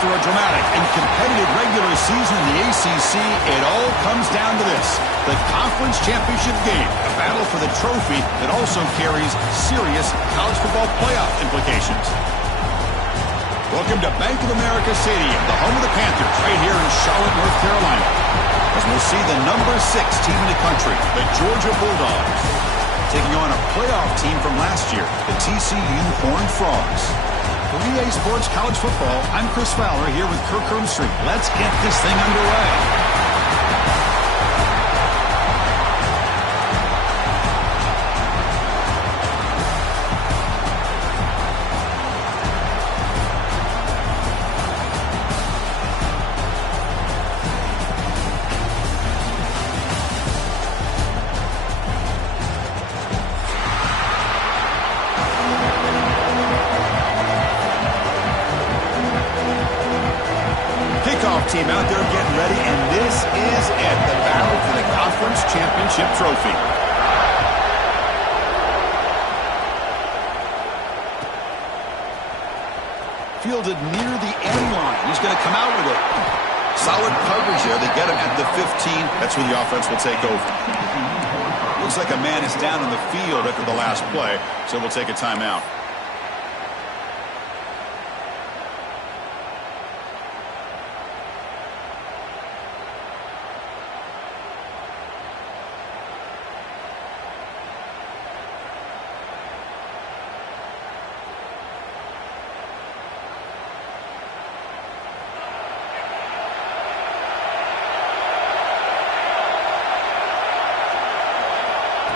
After a dramatic and competitive regular season in the ACC, it all comes down to this: the conference championship game, a battle for the trophy that also carries serious college football playoff implications. Welcome to Bank of America Stadium, the home of the Panthers, right here in Charlotte, North Carolina, as we'll see the number 6 team in the country, the Georgia Bulldogs, taking on a playoff team from last year, the TCU Horned Frogs. For EA Sports College Football, I'm Chris Fowler here with Kirk Hermstreet. Let's get this thing underway. Team out there getting ready, and this is it, the battle for the conference championship trophy. Fielded near the end line. He's going to come out with it. Solid coverage there. They get him at the 15. That's where the offense will take over. Looks like a man is down on the field after the last play, so we'll take a timeout.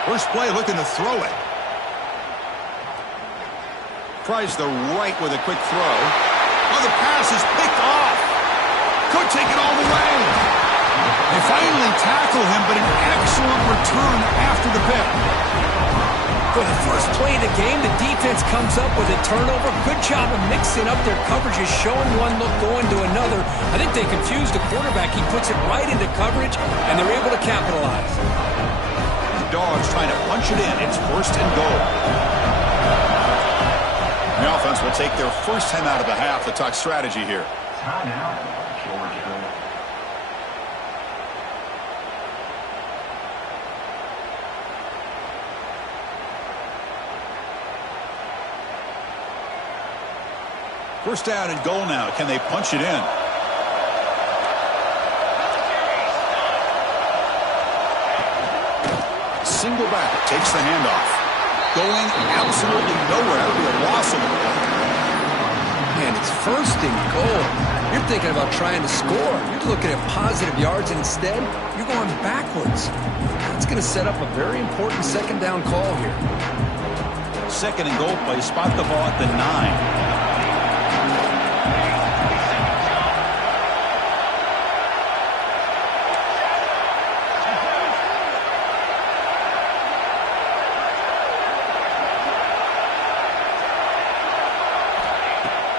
First play, looking to throw it. Tries the right with a quick throw. Oh, the pass is picked off. Could take it all the way. They finally tackle him, but an excellent return after the pick. For the first play of the game, the defense comes up with a turnover. Good job of mixing up their coverages, showing one look, going to another. I think they confused the quarterback. He puts it right into coverage, and they're able to capitalize. Dogs trying to punch it in. It's first and goal. The offense will take their first time out of the half to talk strategy here. Timeout, Georgia. First down and goal now. Can they punch it in? Single back, takes the handoff. Going absolutely nowhere. That would be a loss of the ball. Man, it's first and goal. You're thinking about trying to score. You're looking at positive yards, and instead, you're going backwards. That's going to set up a very important second down call here. Second and goal play, spot the ball at the 9.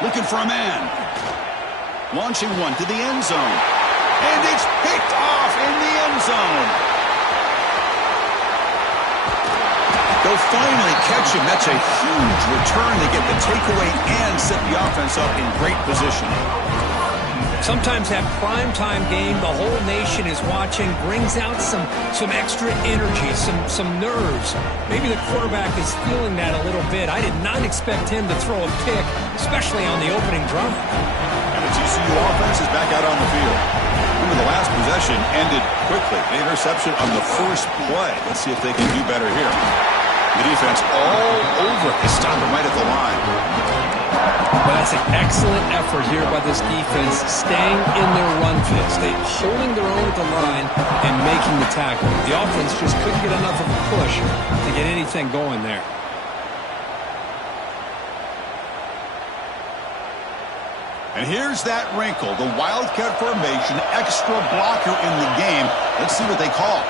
Looking for a man. Launching one to the end zone. And it's picked off in the end zone. They'll finally catch him. That's a huge return. They get the takeaway and set the offense up in great position. Sometimes that primetime game, the whole nation is watching, brings out some extra energy, some nerves. Maybe the quarterback is feeling that a little bit. I did not expect him to throw a pick, especially on the opening drive. And the TCU offense is back out on the field. Remember, the last possession ended quickly. An interception on the first play. Let's see if they can do better here. The defense all over it. They stop him right at the line. Well, that's an excellent effort here by this defense, staying in their run fit, holding their own at the line and making the tackle. The offense just couldn't get enough of a push to get anything going there. And here's that wrinkle, the Wildcat formation, extra blocker in the game. Let's see what they call.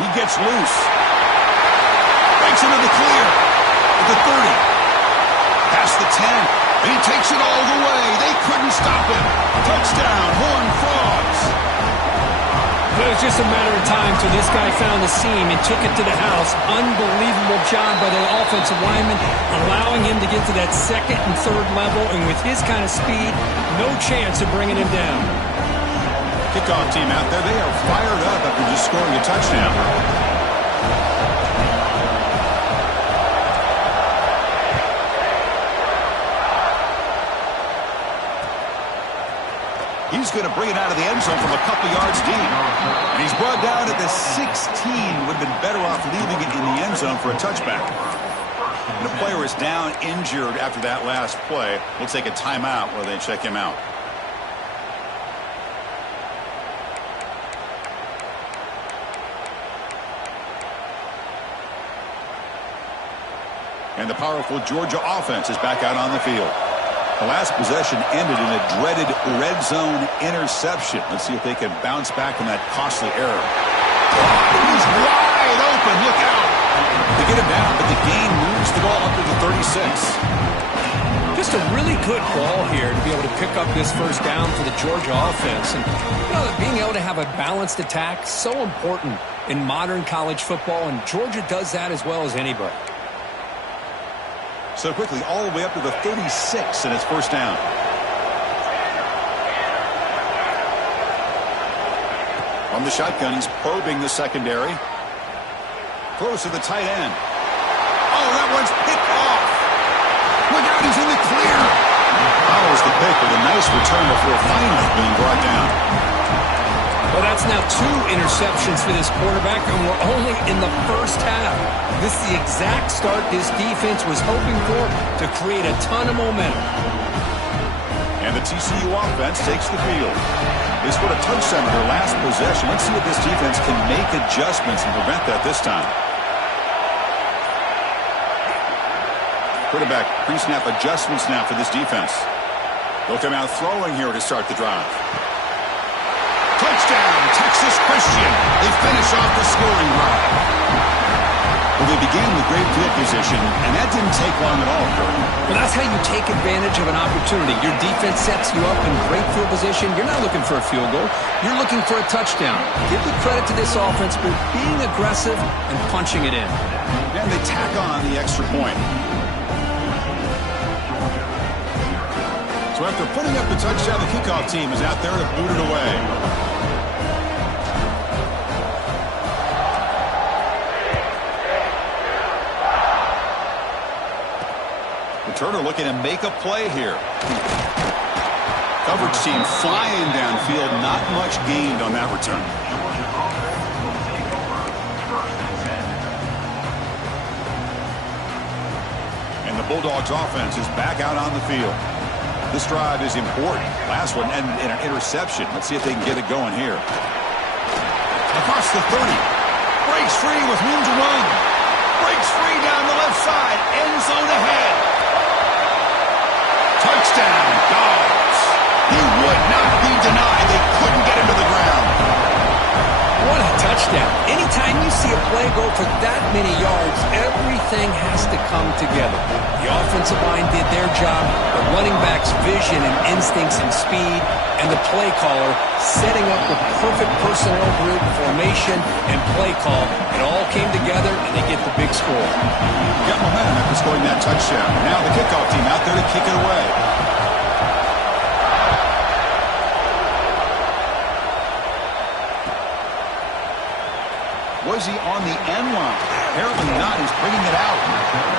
He gets loose. Breaks into the clear at the 30. Past the 10, and he takes it all the way. They couldn't stop him. Touchdown, Horned Frogs. Well, it was just a matter of time till this guy found the seam and took it to the house. Unbelievable job by the offensive lineman, allowing him to get to that second and third level, and with his kind of speed, no chance of bringing him down. Kickoff team out there, they are fired up after just scoring a touchdown. He's going to bring it out of the end zone from a couple yards deep. And he's brought down at the 16. Would have been better off leaving it in the end zone for a touchback. And the player is down injured after that last play. We'll take a timeout while they check him out. And the powerful Georgia offense is back out on the field. The last possession ended in a dreaded red zone interception. Let's see if they can bounce back from that costly error. He's wide open. Look out. They get him down, but the gain moves the ball up to the 36. Just a really good ball here to be able to pick up this first down for the Georgia offense. And you know, being able to have a balanced attack, so important in modern college football, and Georgia does that as well as anybody. So quickly, all the way up to the 36, and it's first down. On the shotgun, he's probing the secondary. Throws to the tight end. Oh, that one's picked off. Look out, he's in the clear. Follows the pick with a nice return before finally being brought down. Well, that's now 2 interceptions for this quarterback, and we're only in the first half. This is the exact start this defense was hoping for to create a ton of momentum. And the TCU offense takes the field. They scored a touchdown on their last possession. Let's see if this defense can make adjustments and prevent that this time. Quarterback pre-snap adjustments now for this defense. They'll come out throwing here to start the drive. Touchdown, Texas Christian. They finish off the scoring drive. Well, they began with great field position, and that didn't take long at all, Kurt. Well, that's how you take advantage of an opportunity. Your defense sets you up in great field position. You're not looking for a field goal. You're looking for a touchdown. Give the credit to this offense for being aggressive and punching it in. And they tack on the extra point. So after putting up the touchdown, the kickoff team is out there to boot it away. Returner looking to make a play here. Coverage team flying downfield. Not much gained on that return. And the Bulldogs offense is back out on the field. This drive is important. Last one ended in an interception. Let's see if they can get it going here. Across the 30. Breaks free with room to run. Breaks free down the left side. End zone ahead. Touchdown, Dogs. He would not be denied. They couldn't get him to the ground. What a touchdown. Anytime you see a play go for that many yards, everything has to come together. The offensive line did their job, the running back's vision and instincts and speed, and the play caller setting up the perfect personnel group, formation, and play call. It all came together, and they get the big score. Got momentum after scoring that touchdown. Now the kickoff team out there to kick it away. Was he on the end line? Apparently not. He's bringing it out.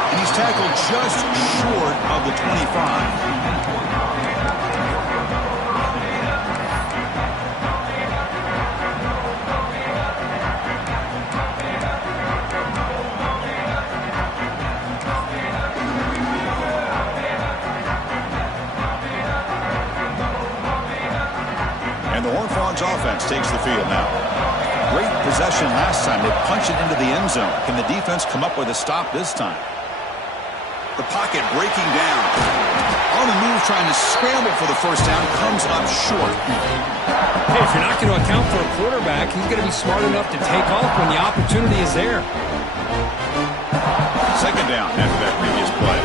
And he's tackled just short of the 25. And the Horned Frogs offense takes the field now. Great possession last time. They punched it into the end zone. Can the defense come up with a stop this time? The pocket breaking down. On the move, trying to scramble for the first down. Comes up short. Hey, if you're not going to account for a quarterback, he's going to be smart enough to take off when the opportunity is there. Second down after that previous play.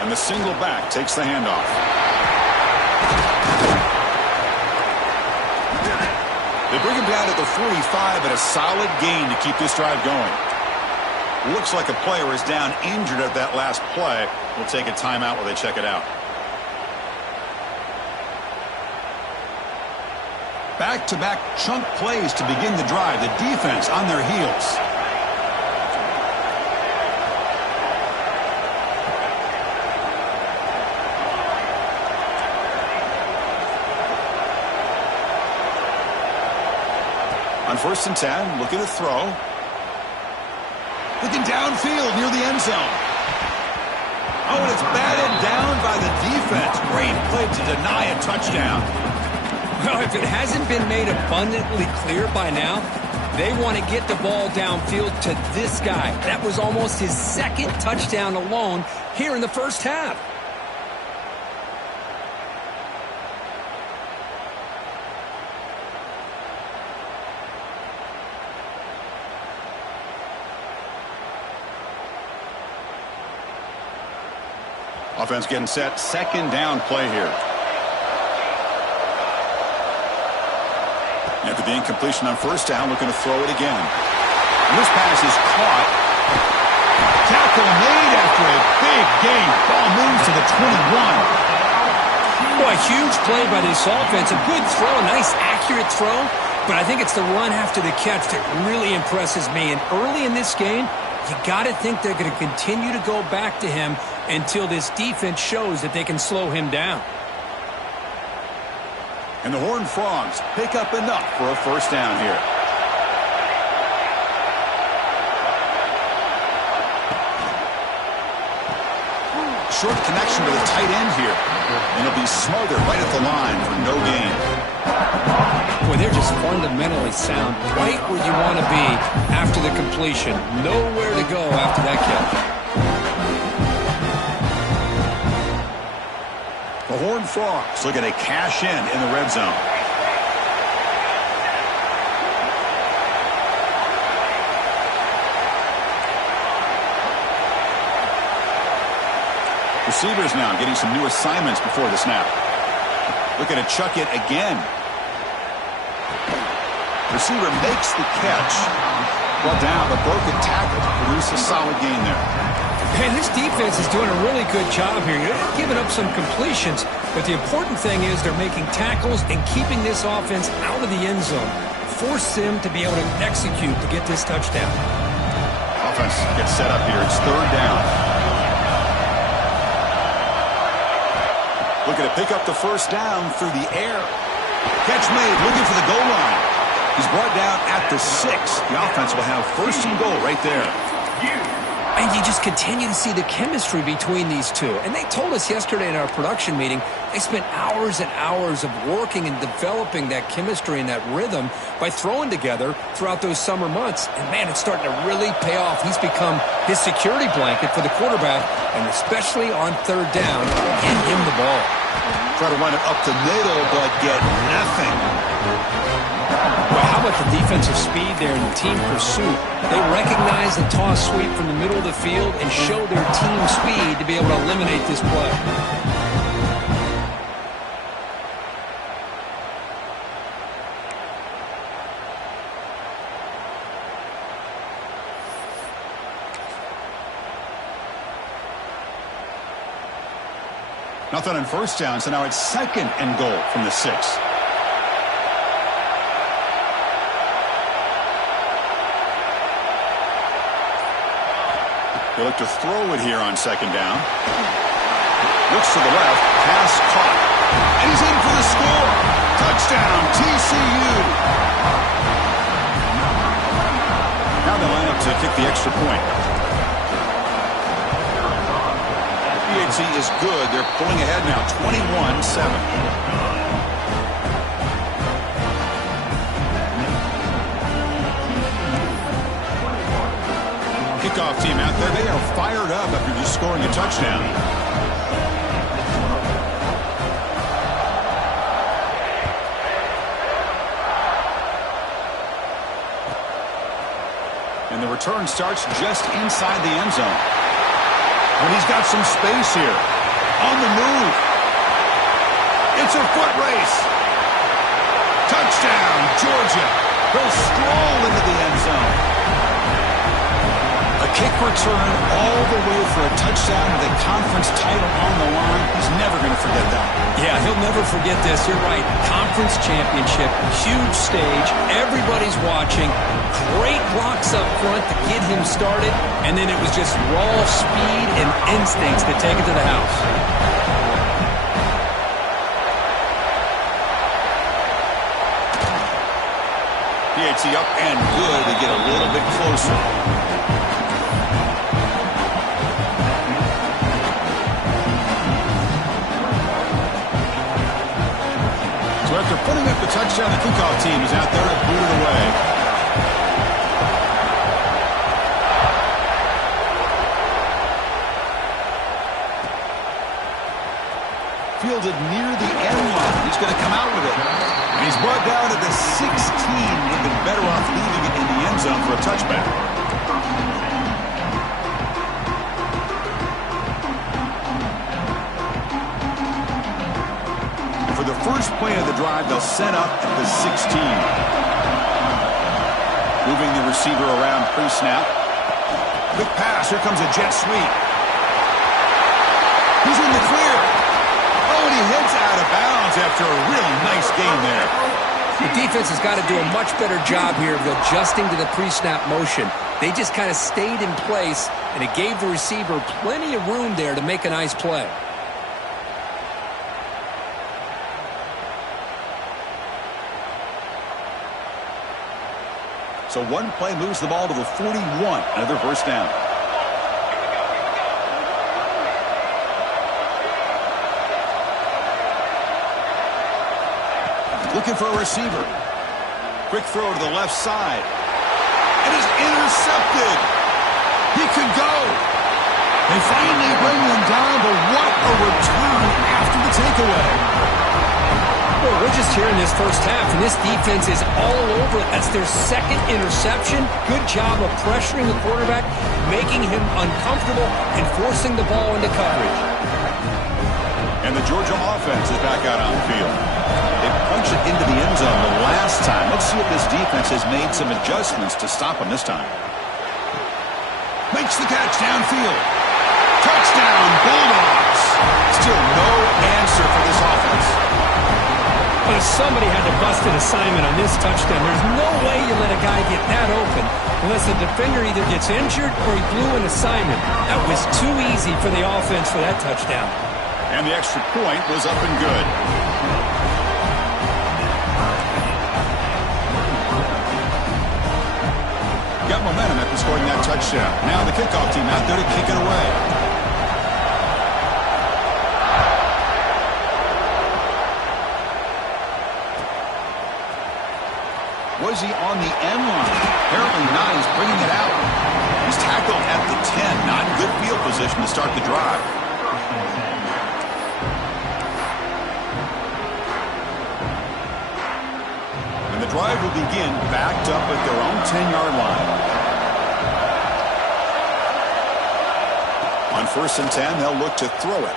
And the single back takes the handoff. bring him down at the 45, but a solid gain to keep this drive going. Looks like a player is down injured at that last play. We'll take a timeout while they check it out. Back-to-back chunk plays to begin the drive. The defense on their heels. On 1st and 10, looking to throw. Looking downfield near the end zone. Oh, and it's batted down by the defense. Great play to deny a touchdown. Well, if it hasn't been made abundantly clear by now, they want to get the ball downfield to this guy. That was almost his 2nd touchdown alone here in the first half. Offense getting set. 2nd down play here. After the incompletion on 1st down, looking to throw it again. And this pass is caught. Tackle made after a big gain. Ball moves to the 21. Boy, a huge play by this offense. A good throw, a nice accurate throw. But I think it's the run after the catch that really impresses me. And early in this game, you got to think they're going to continue to go back to him until this defense shows that they can slow him down. And the Horned Frogs pick up enough for a 1st down here. Short connection to the tight end here. And he'll be smothered right at the line for no gain. Boy, they're just fundamentally sound. Right where you want to be after the completion. Nowhere to go after that catch. The Horned Frogs looking to cash in the red zone. Receivers now getting some new assignments before the snap. Looking to chuck it again. Receiver makes the catch. Well down, but broken tackle to produce a solid gain there. Man, this defense is doing a really good job here. They're giving up some completions, but the important thing is they're making tackles and keeping this offense out of the end zone. Force them to be able to execute to get this touchdown. Offense gets set up here. It's 3rd down. Looking to pick up the 1st down through the air. Catch made, looking for the goal line. He's brought down at the 6. The offense will have 1st and goal right there. And you just continue to see the chemistry between these two. And they told us yesterday in our production meeting, they spent hours and hours of working and developing that chemistry and that rhythm by throwing together throughout those summer months. And, man, it's starting to really pay off. He's become his security blanket for the quarterback, and especially on 3rd down, get him the ball. Try to run it up the middle, but get nothing. Well, how about the defensive speed there in the team pursuit? They recognize the toss sweep from the middle of the field and show their team speed to be able to eliminate this play. Nothing on 1st down, so now it's 2nd and goal from the 6. They look to throw it here on 2nd down. Looks to the left. Pass caught. And he's in for the score. Touchdown, TCU. Now they line up to kick the extra point. PAT is good. They're pulling ahead now, 21-7. Kickoff team out there. They are fired up after just scoring a touchdown. And the return starts just inside the end zone. When he's got some space here. On the move. It's a foot race. Touchdown, Georgia. He'll stroll into the end zone. A kick return all the way for a touchdown with a conference title on the line. He's never going to forget that. Yeah, he'll never forget this. You're right. Conference championship, huge stage. Everybody's watching. Great blocks up front to get him started. And then it was just raw speed and instincts that take it to the house. PAT up and good to get a little bit closer. So after putting up the touchdown, the kickoff team is out there to boot it away. Fielded near the end line. He's going to come out with it. And he's brought down at the 16. Would have been better off leaving it in the end zone for a touchback. For the first play of the drive, they'll set up at the 16. Moving the receiver around pre-snap. Quick pass. Here comes a jet sweep. He's in the clear. Oh, and he heads out of bounds after a really nice gain there. The defense has got to do a much better job here of adjusting to the pre-snap motion. They just kind of stayed in place, and it gave the receiver plenty of room there to make a nice play. So one play moves the ball to the 41. Another first down. Looking for a receiver. Quick throw to the left side. It is intercepted. He could go. They finally bring him down, but what a return after the takeaway. Well, we're just here in this first half, and this defense is all over it. That's their second interception. Good job of pressuring the quarterback, making him uncomfortable, and forcing the ball into coverage. And the Georgia offense is back out on the field. They punched it into the end zone the last time. Let's see if this defense has made some adjustments to stop them this time. Makes the catch downfield. Touchdown, Bulldogs. Still no answer for this offense. Well, somebody had to bust an assignment on this touchdown. There's no way you let a guy get that open unless the defender either gets injured or he blew an assignment. That was too easy for the offense for that touchdown. And the extra point was up and good. Got momentum after scoring that touchdown. Now the kickoff team out there to kick it away. Was he on the end line? Apparently not. He's bringing it out. He's tackled at the 10. Not in good field position to start the drive. And the drive will begin backed up at their own 10-yard line. On 1st and 10, they'll look to throw it.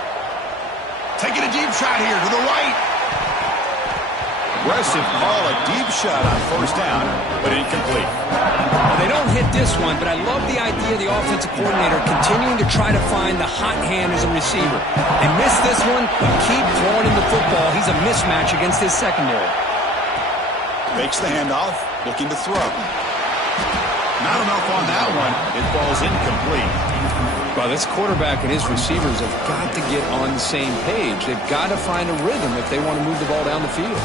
Taking a deep shot here to the right. Aggressive call, a deep shot on 1st down, but incomplete. Well, they don't hit this one, but I love the idea of the offensive coordinator continuing to try to find the hot hand as a receiver. They miss this one, but keep throwing him the football. He's a mismatch against his secondary. Makes the handoff, looking to throw. Not enough on that one. It falls incomplete. Well, this quarterback and his receivers have got to get on the same page. They've got to find a rhythm if they want to move the ball down the field.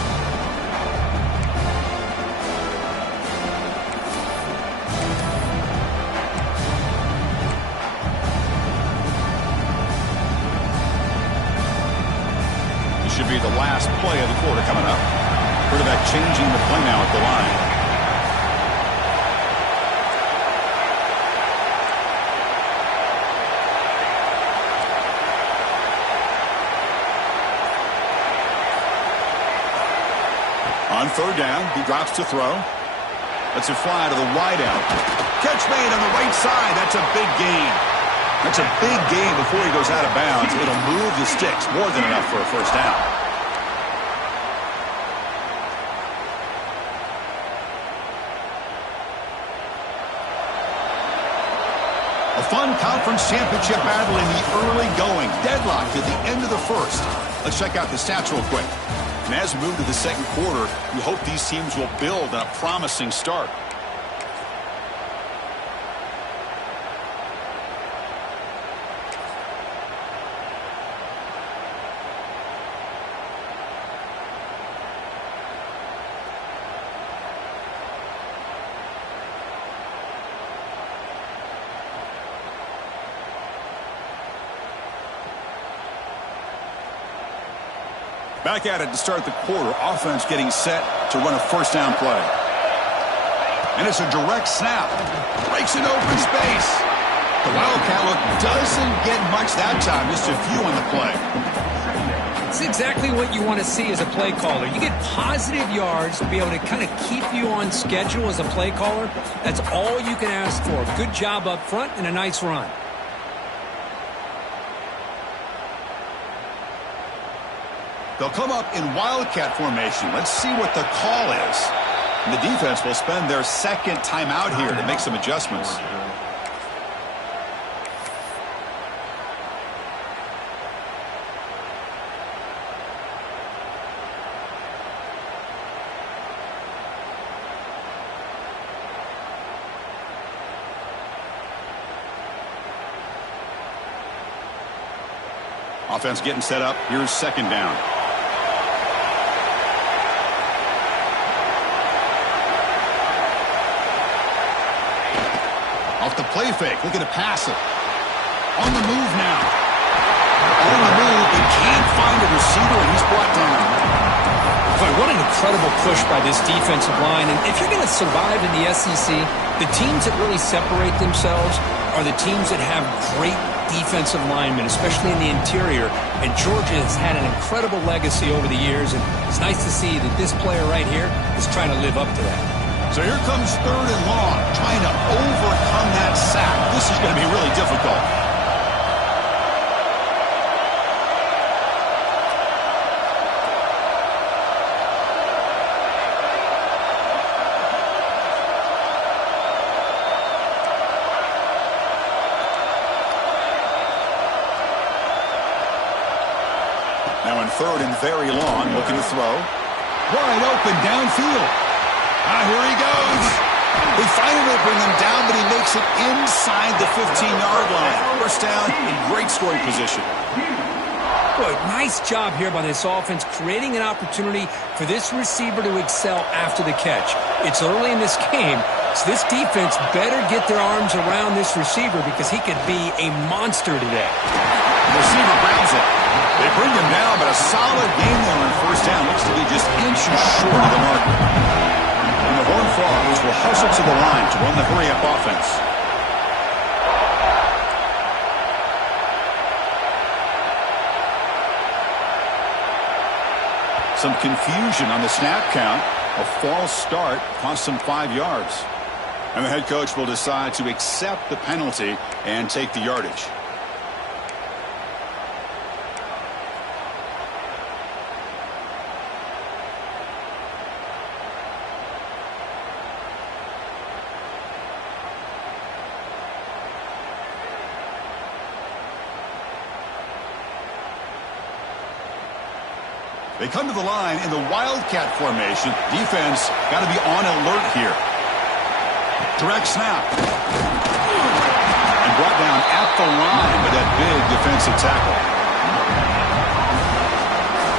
This should be the last play of the quarter coming up. Quarterback changing the play now at the line. On 3rd down, he drops to throw. Lets it fly to the wideout. Catch made on the right side. That's a big gain. That's a big gain before he goes out of bounds. It'll move the sticks. More than enough for a 1st down. A fun conference championship battle in the early going. Deadlocked at the end of the first. Let's check out the stats real quick. And as we move to the second quarter, we hope these teams will build on a promising start. Back at it to start the quarter. Offense getting set to run a first down play. And it's a direct snap. Breaks an open space. The Wildcat look doesn't get much that time. Just a few on the play. It's exactly what you want to see as a play caller. You get positive yards to be able to kind of keep you on schedule as a play caller. That's all you can ask for. Good job up front and a nice run. They'll come up in Wildcat formation. Let's see what the call is. And the defense will spend their second timeout here to make some adjustments. Offense getting set up. Here's second down. Off the play fake, looking to pass it. On the move now. On the move, he can't find a receiver, and he's brought down. Boy, what an incredible push by this defensive line. And if you're going to survive in the SEC, the teams that really separate themselves are the teams that have great defensive linemen, especially in the interior. And Georgia has had an incredible legacy over the years, and it's nice to see that this player right here is trying to live up to that. So here comes third and long, trying to overcome that sack. This is going to be really difficult. Now in third and very long, looking to throw. Wide open downfield. Here he goes. They finally bring him down, but he makes it inside the 15-yard line. First down in great scoring position. Boy, nice job here by this offense, creating an opportunity for this receiver to excel after the catch. It's early in this game, so this defense better get their arms around this receiver because he could be a monster today. The receiver grabs it. They bring him down, but a solid game there on first down. Looks to be just inches short of the marker. And the Horned Frogs will hustle to the line to run the hurry-up offense. Some confusion on the snap count. A false start cost them 5 yards. And the head coach will decide to accept the penalty and take the yardage. They come to the line in the Wildcat formation. Defense got to be on alert here. Direct snap. And brought down at the line with that big defensive tackle.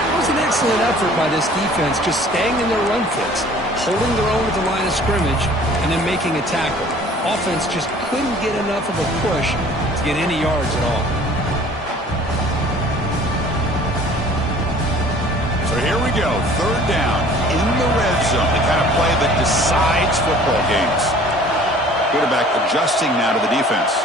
It was an excellent effort by this defense, just staying in their run fits, holding their own at the line of scrimmage, and then making a tackle. Offense just couldn't get enough of a push to get any yards at all. So here we go, third down in the red zone, the kind of play that decides football games. Quarterback adjusting now to the defense.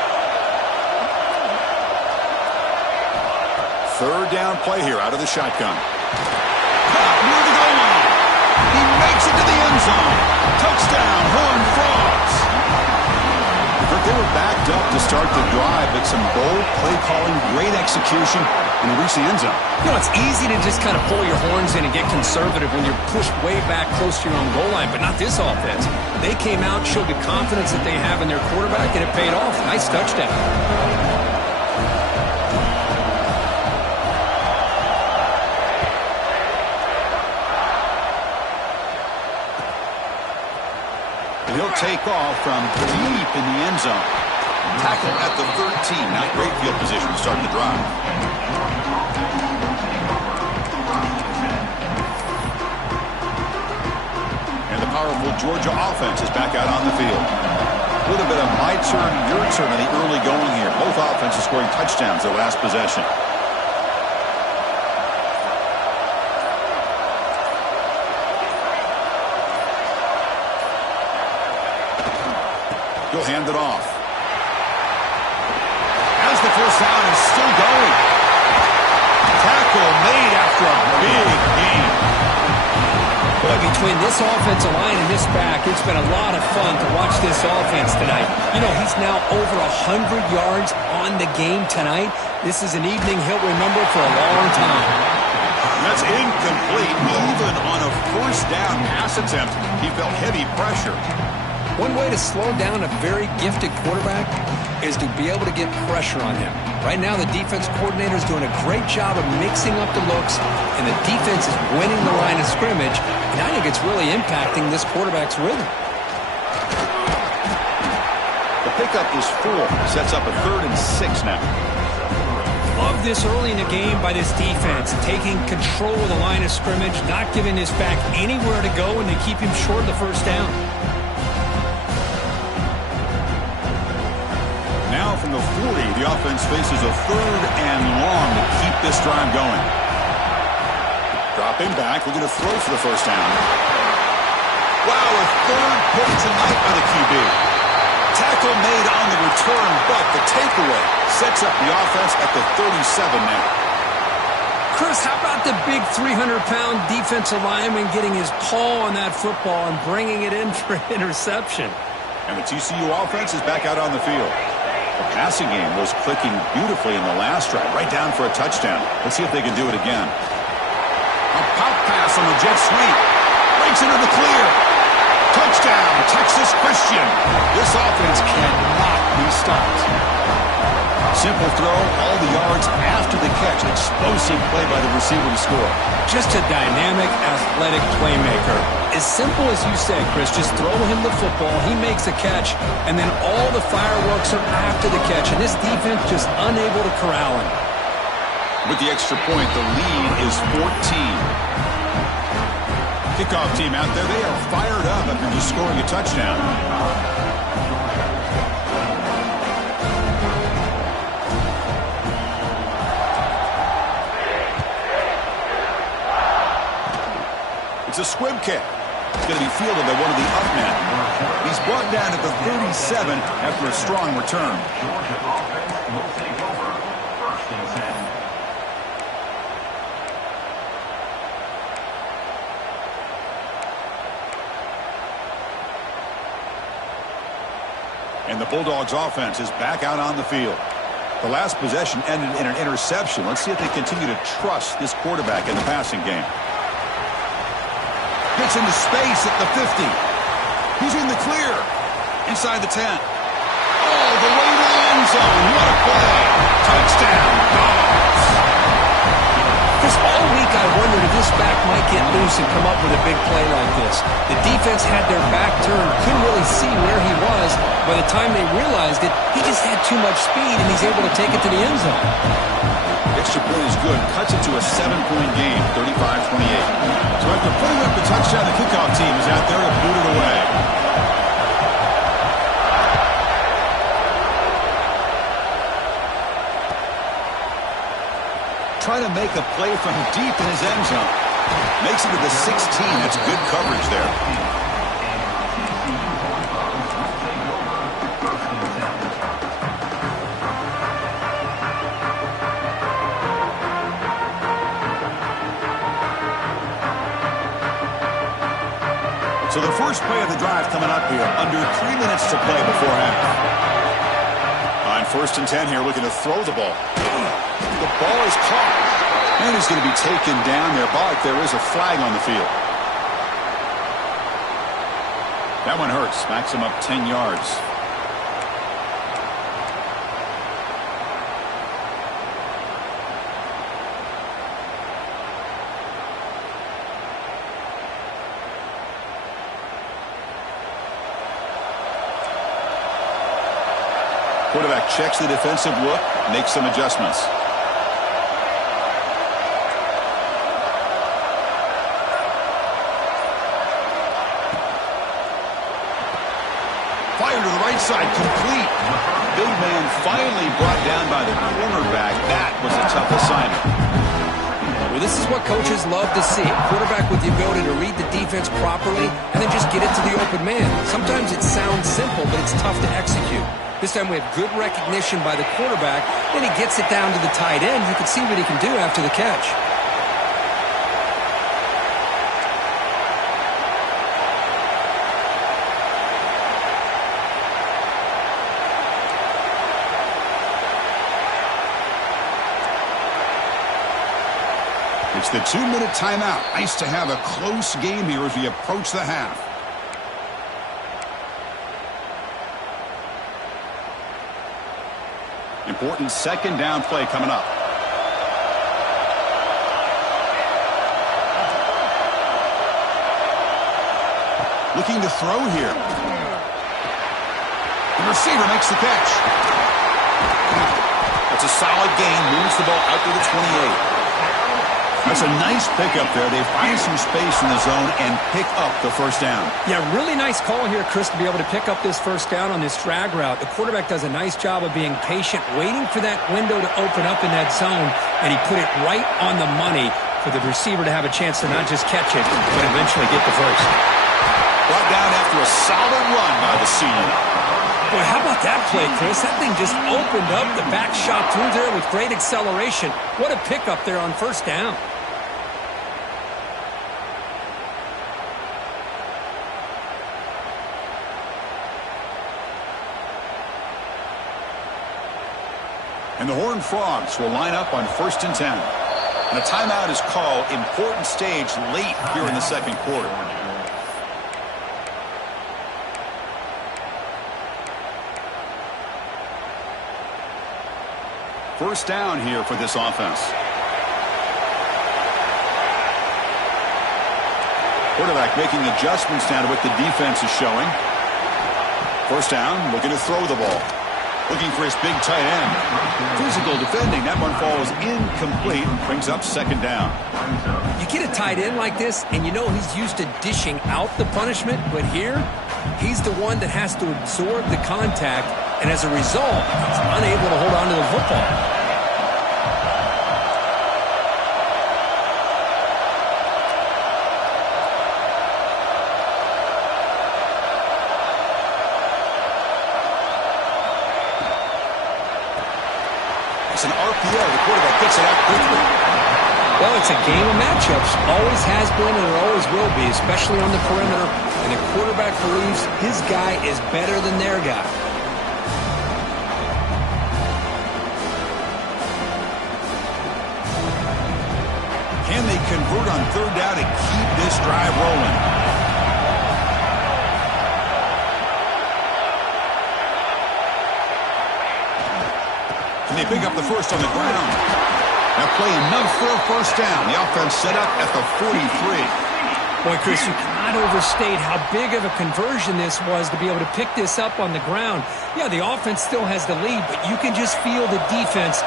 Third down play here out of the shotgun. Caught near the goal line. He makes it to the end zone. Touchdown, Horned Frogs. Here They were backed up to start the drive, but some bold play calling, great execution, and they reached the end zone. You know, it's easy to just kind of pull your horns in and get conservative when you're pushed way back close to your own goal line, but not this offense. They came out, showed the confidence that they have in their quarterback, and it paid off. Nice touchdown. He'll take off from deep in the end zone. Tackle at the 13. Not great field position to start the drive. And the powerful Georgia offense is back out on the field. A little bit of my turn, your turn in the early going here. Both offenses scoring touchdowns their last possession. He'll hand it off. As the first down is still going. Tackle made after a big gain. Boy, between this offensive line and this back, it's been a lot of fun to watch this offense tonight. You know, he's now over 100 yards on the game tonight. This is an evening he'll remember for a long time. That's incomplete. Even on a first down pass attempt, he felt heavy pressure. One way to slow down a very gifted quarterback is to be able to get pressure on him. Right now, the defense coordinator is doing a great job of mixing up the looks, and the defense is winning the line of scrimmage, and I think it's really impacting this quarterback's rhythm. The pickup is 4. Sets up a 3rd and 6 now. Love this early in the game by this defense, taking control of the line of scrimmage, not giving this back anywhere to go, and to keep him short of the first down. Now from the 40, the offense faces a 3rd and long to keep this drive going. Dropping back, looking to throw for the first down. Wow, a 3rd pick tonight by the QB. Tackle made on the return, but the takeaway sets up the offense at the 37 now. Chris, how about the big 300-pound defensive lineman getting his paw on that football and bringing it in for an interception? And the TCU offense is back out on the field. The passing game was clicking beautifully in the last drive, right down for a touchdown. Let's see if they can do it again. A pop pass on the jet sweep. Breaks into the clear. Touchdown, Texas Christian. This offense cannot be stopped. Simple throw, all the yards after the catch. An explosive play by the receiver to score. Just a dynamic, athletic playmaker. As simple as you said, Chris, just throw him the football, he makes a catch, and then all the fireworks are after the catch, and this defense just unable to corral him. With the extra point, the lead is 14. Kickoff team out there, they are fired up after just scoring a touchdown. It's a squib kick. It's going to be fielded by one of the up men. He's brought down at the 37 after a strong return. And the Bulldogs offense is back out on the field. The last possession ended in an interception. Let's see if they continue to trust this quarterback in the passing game. Gets into space at the 50. He's in the clear. Inside the 10. All the way to the end zone. What a play. Touchdown, Dogs. Chris, all week I wondered if this back might get loose and come up with a big play like this. The defense had their back turned, couldn't really see where he was. By the time they realized it, he just had too much speed, and he's able to take it to the end zone. Extra point is good. Cuts it to a 7-point game, 35-28. So after putting up the touchdown, the kickoff team is out there to boot it away. Trying to make a play from deep in his end zone. Makes it to the 16. That's good coverage there. So the first play of the drive coming up here. Under 3 minutes to play before half. first and 10 here, looking to throw the ball. The ball is caught. And he's going to be taken down there, but there is a flag on the field. That one hurts. Backs him up 10 yards. Quarterback checks the defensive look, makes some adjustments. Fire to the right side, complete. Big man finally brought down by the cornerback. That was a tough assignment. Well, this is what coaches love to see. A quarterback with the ability to read the defense properly and then just get it to the open man. Sometimes it sounds simple, but it's tough to execute. This time we have good recognition by the quarterback. Then he gets it down to the tight end. You can see what he can do after the catch. It's the 2-minute timeout. Nice to have a close game here as we approach the half. Important second down play coming up. Looking to throw here. The receiver makes the catch. That's a solid gain. Moves the ball out to the 28. That's a nice pickup there. They find some space in the zone and pick up the first down. Yeah, really nice call here, Chris, to be able to pick up this first down on this drag route. The quarterback does a nice job of being patient, waiting for that window to open up in that zone, and he put it right on the money for the receiver to have a chance to not just catch it, but eventually get the first. Brought down after a solid run by the senior. Boy, how about that play, Chris? That thing just opened up. The back shot through there with great acceleration. What a pickup there on first down. And the Horned Frogs will line up on first and 10. And a timeout is called. Important stage late here in the second quarter. First down here for this offense. Quarterback making adjustments now to what the defense is showing. First down, looking to throw the ball. Looking for his big tight end. Physical defending. That one falls incomplete and brings up second down. You get a tight end like this, and you know he's used to dishing out the punishment, but here, he's the one that has to absorb the contact, and as a result, he's unable to hold on to the football. It's an RPO. The quarterback gets it out quickly. Well, it's a game of matchups. Always has been and it always will be, especially on the perimeter. And the quarterback believes his guy is better than their guy. Can they convert on third down and keep this drive rolling? And they pick up the first on the ground. Now play enough for a first down. The offense set up at the 43. Boy, Chris, you cannot overstate how big of a conversion this was to be able to pick this up on the ground. Yeah, the offense still has the lead, but you can just feel the defense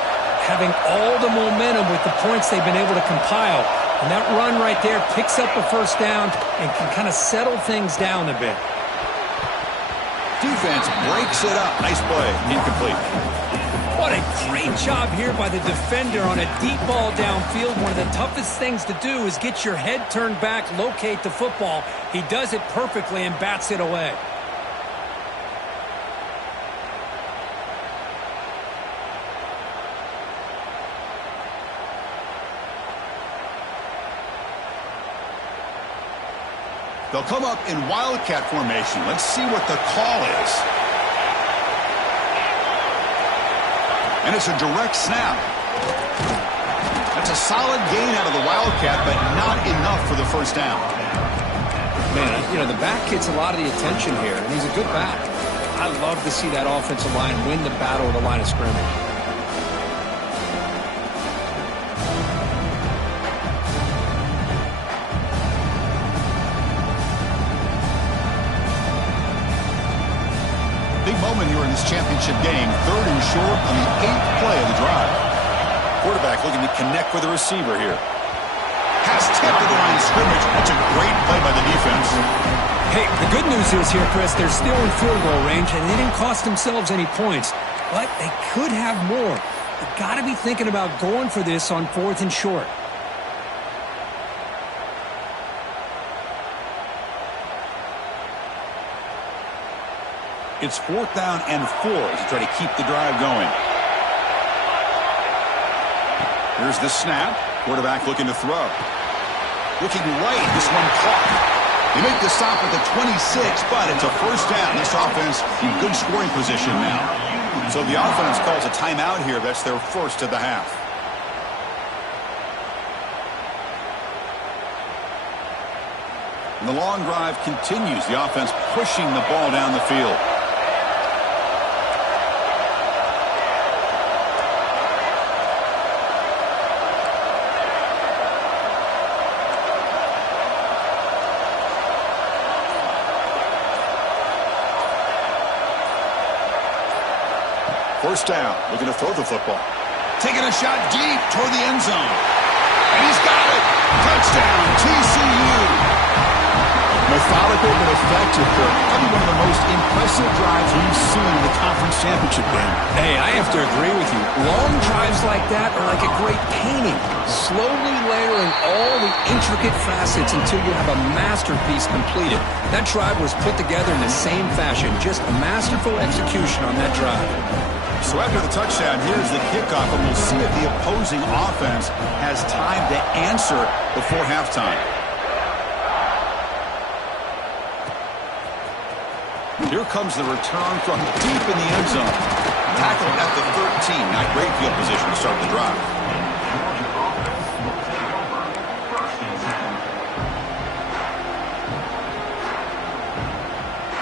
having all the momentum with the points they've been able to compile. And that run right there picks up a first down and can kind of settle things down a bit. Defense breaks it up. Nice play. Incomplete. What a great job here by the defender on a deep ball downfield. One of the toughest things to do is get your head turned back, locate the football. He does it perfectly and bats it away. They'll come up in wildcat formation. Let's see what the call is. And it's a direct snap. That's a solid gain out of the Wildcat, but not enough for the first down. Man, you know, the back gets a lot of the attention here, and he's a good back. I love to see that offensive line win the battle at the line of scrimmage. Big moment here in this championship game. 3rd and short on the 8th play of the drive. Quarterback looking to connect with the receiver here. Has tipped to the line of scrimmage. That's a great play by the defense. Hey, the good news is here, Chris, they're still in field goal range, and they didn't cost themselves any points. But they could have more. They've got to be thinking about going for this on 4th and short. It's 4th down and 4 to try to keep the drive going. Here's the snap. Quarterback looking to throw. Looking right. This one caught. They make the stop at the 26, but it's a first down. This offense in good scoring position now. So the offense calls a timeout here. That's their first of the half. And the long drive continues. The offense pushing the ball down the field. First down, looking to throw the football. Taking a shot deep toward the end zone. And he's got it. Touchdown, TCU. Methodical but effective. Probably one of the most impressive drives we've seen in the conference championship game. Hey, I have to agree with you. Long drives like that are like a great painting. Slowly layering all the intricate facets until you have a masterpiece completed. That drive was put together in the same fashion. Just a masterful execution on that drive. So after the touchdown, here's the kickoff, and we'll see if the opposing offense has time to answer before halftime. Here comes the return from deep in the end zone. Tackled at the 13. Not great field position to start the drive.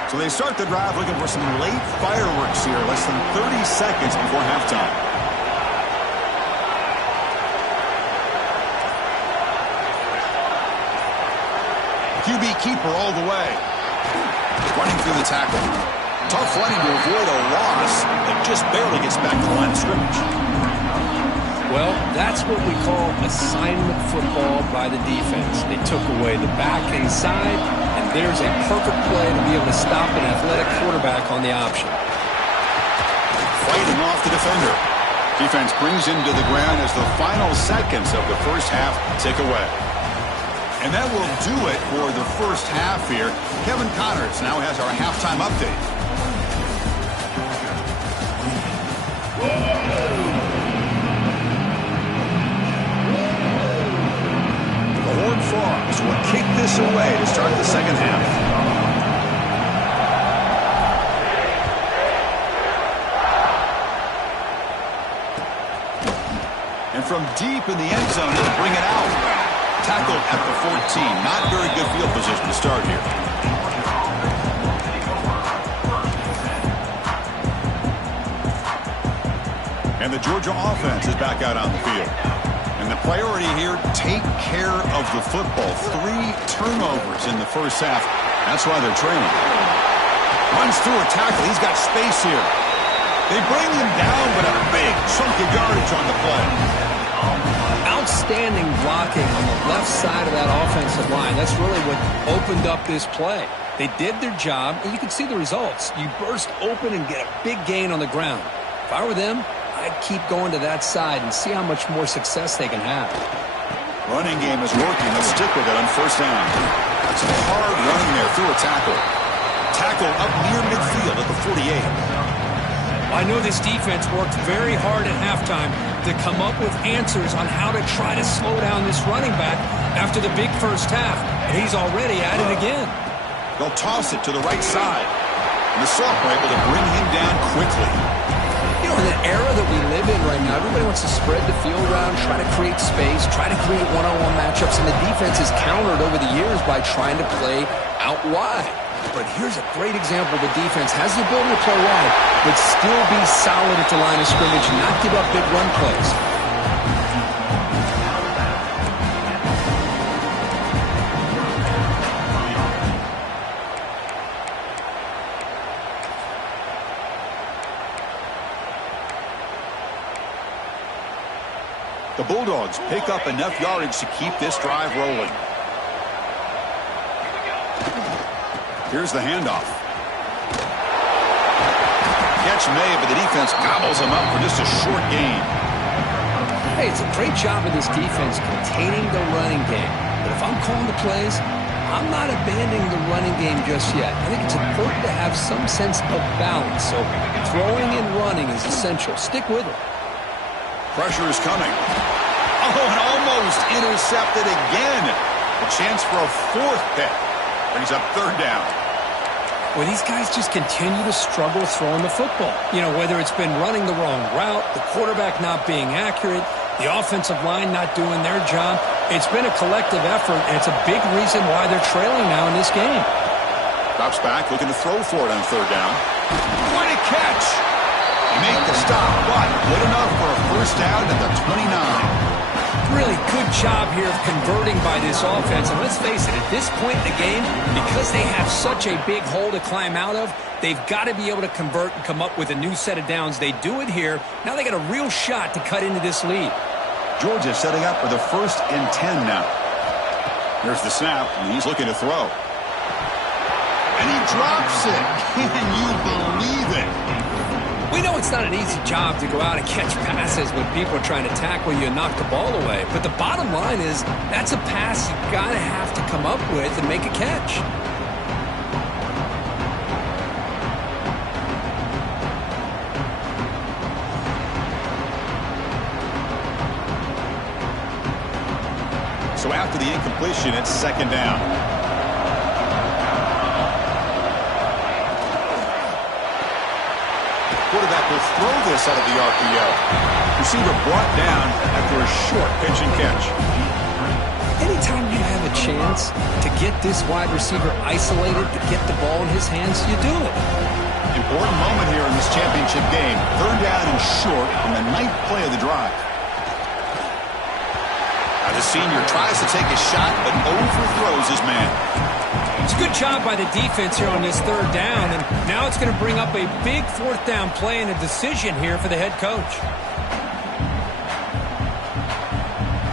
So they start the drive looking for some late fireworks here, less than 30 seconds before halftime. QB keeper all the way. Running through the tackle. Tough running to avoid a loss that just barely gets back to the line of scrimmage. Well, that's what we call assignment football by the defense. They took away the back inside, and there's a perfect play to be able to stop an athletic quarterback on the option. Fighting off the defender. Defense brings him to the ground as the final seconds of the first half tick away. And that will do it for the first half here. Kevin Connors now has our halftime update. The Horned Frogs will kick this away to start the second half. And from deep in the end zone, he'll bring it out. Tackled at the 14. Not very good field position to start here. And the Georgia offense is back out on the field. And the priority here, take care of the football. 3 turnovers in the first half. That's why they're trailing. Runs through a tackle. He's got space here. They bring him down, but a big chunk of yardage on the play. Outstanding blocking on the left side of that offensive line. That's really what opened up this play. They did their job, and you can see the results. You burst open and get a big gain on the ground. If I were them, I'd keep going to that side and see how much more success they can have. Running game is working. Let's stick with it on first down. That's a hard running there through a tackle. Tackle up near midfield at the 48. I know this defense worked very hard at halftime to come up with answers on how to try to slow down this running back after the big first half, and he's already at it again. They'll toss it to the right side, and the Soft are able to bring him down quickly. You know, In the era that we live in right now, everybody wants to spread the field around, try to create space, try to create one-on-one matchups, and the defense is countered over the years by trying to play out wide. But here's a great example. The defense has the ability to play wide, but still be solid at the line of scrimmage and not give up big run plays. The Bulldogs pick up enough yardage to keep this drive rolling. Here's the handoff. Catch made, but the defense gobbles him up for just a short gain. Hey, it's a great job of this defense containing the running game. But if I'm calling the plays, I'm not abandoning the running game just yet. I think it's important to have some sense of balance. So throwing and running is essential. Stick with it. Pressure is coming. Oh, and almost intercepted again. A chance for a fourth pick. Brings up third down. Well, these guys just continue to struggle throwing the football. You know, whether it's been running the wrong route, the quarterback not being accurate, the offensive line not doing their job. It's been a collective effort, and it's a big reason why they're trailing now in this game. Drops back, looking to throw for it on third down. What a catch! Make the stop, but good enough for a first down at the 29. Really good job here of converting by this offense. And let's face it, at this point in the game, because they have such a big hole to climb out of, they've got to be able to convert and come up with a new set of downs. They do it here. Now they got a real shot to cut into this lead. Georgia setting up for the 1st and 10 now. Here's the snap, and he's looking to throw. And he drops it. Can you believe it? We know it's not an easy job to go out and catch passes when people are trying to tackle you and knock the ball away. But the bottom line is that's a pass you got to have to come up with and make a catch. So after the incompletion, it's second down. Quarterback will throw this out of the RPO. Receiver brought down after a short pitch and catch. Anytime you have a chance to get this wide receiver isolated, to get the ball in his hands, you do it. Important moment here in this championship game. Third down and short on the 9th play of the drive. Now the senior tries to take a shot, but overthrows his man. It's a good job by the defense here on this third down, and now it's going to bring up a big fourth down play and a decision here for the head coach.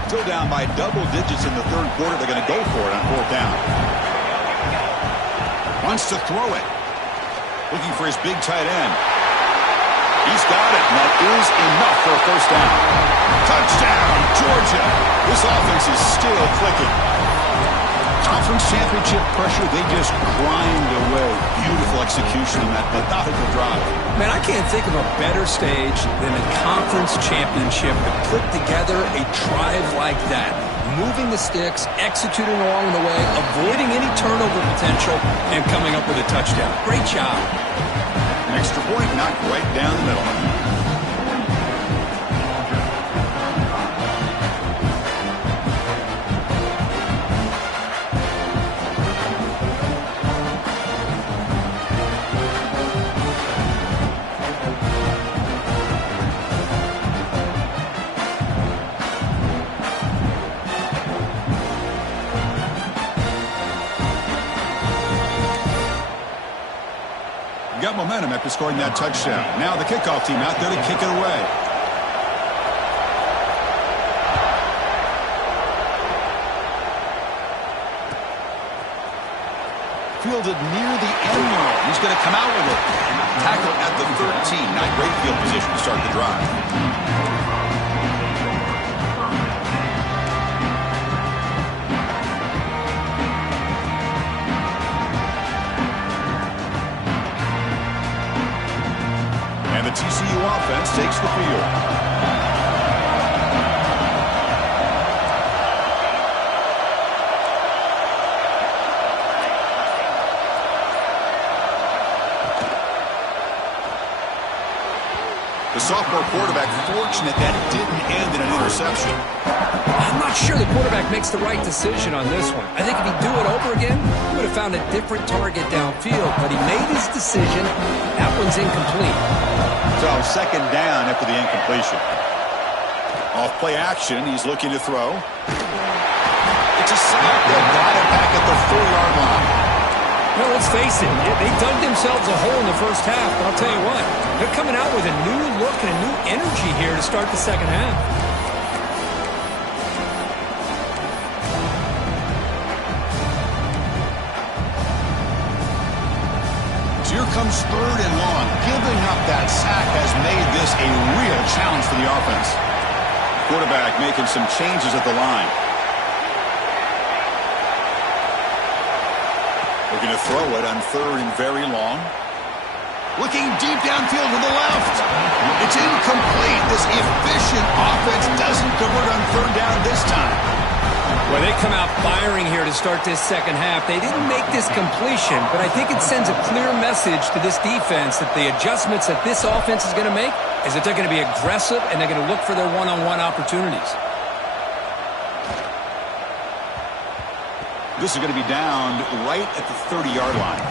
Still down by double digits in the third quarter. They're going to go for it on fourth down. Wants to throw it. Looking for his big tight end. He's got it, and that is enough for a first down. Touchdown, Georgia. This offense is still clicking. Conference championship pressure, they just grind away. Beautiful execution in that methodical drive. Man, I can't think of a better stage than a conference championship to put together a drive like that. Moving the sticks, executing along the way, avoiding any turnover potential, and coming up with a touchdown. Great job. An extra point knocked right down the middle. Got momentum after scoring that touchdown. Now the kickoff team out there to kick it away. Fielded near the end line. He's going to come out with it. Tackle at the 13. Not great field position to start the drive. TCU offense takes the field. The sophomore quarterback fortunate that didn't end in an interception. I'm not sure the quarterback makes the right decision on this one. I think if he'd do it over again, he would have found a different target downfield, but he made his decision. That one's incomplete. So second down after the incompletion. Off play action, he's looking to throw. It's a sack. They've got it back at the 4-yard line. Well, let's face it, they dug themselves a hole in the first half, but I'll tell you what, they're coming out with a new look and a new energy here to start the second half. So here comes third and long. Giving up that sack has made this a real challenge for the offense. Quarterback making some changes at the line. Looking to throw it on third and very long. Looking deep downfield to the left. It's incomplete. This efficient offense doesn't convert on third down this time. Well, they come out firing here to start this second half. They didn't make this completion, but I think it sends a clear message to this defense that the adjustments that this offense is going to make is that they're going to be aggressive and they're going to look for their one-on-one opportunities. This is going to be down right at the 30-yard line.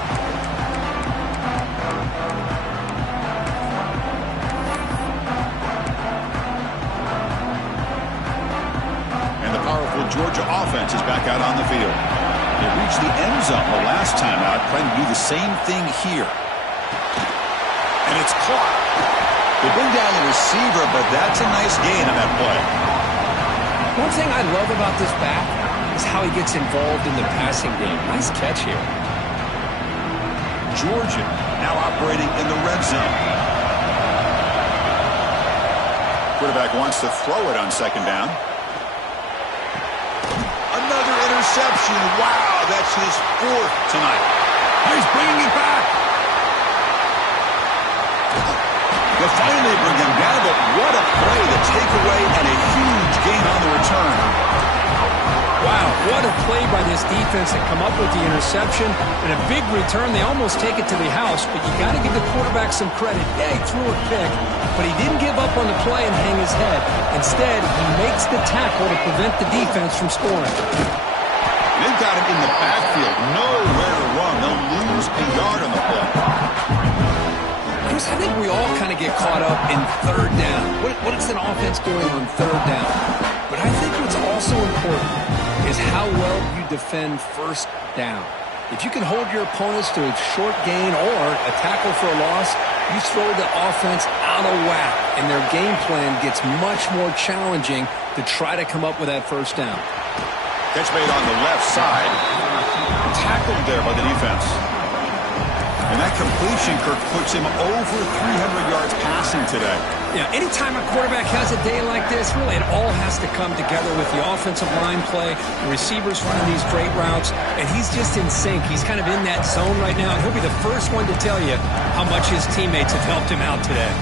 And the powerful Georgia offense is back out on the field. They reached the end zone the last time out, trying to do the same thing here. And it's caught. They bring down the receiver, but that's a nice gain on that play. One thing I love about this back is how he gets involved in the passing game. Nice catch here. Georgia now operating in the red zone. Quarterback wants to throw it on second down. Another interception. Wow, that's his fourth tonight. He's bringing it back. They finally bring him down, but what a play, the takeaway, and a huge gain on the return. Wow, what a play by this defense that come up with the interception and a big return. They almost take it to the house, but you got to give the quarterback some credit. Yeah, he threw a pick, but he didn't give up on the play and hang his head. Instead, he makes the tackle to prevent the defense from scoring. They've got him in the backfield, nowhere to run. They'll lose a yard on the play. Chris, I think we all kind of get caught up in third down. What is an offense doing on third down? But I think what's also important is how well you defend first down. If you can hold your opponents to a short gain or a tackle for a loss, you throw the offense out of whack, and their game plan gets much more challenging to try to come up with that first down. Catch made on the left side. Tackled there by the defense. And that completion, Kirk, puts him over 300 yards passing today. Yeah, anytime a quarterback has a day like this, really it all has to come together with the offensive line play, the receivers running these great routes, and he's just in sync. He's kind of in that zone right now, and he'll be the first one to tell you how much his teammates have helped him out today.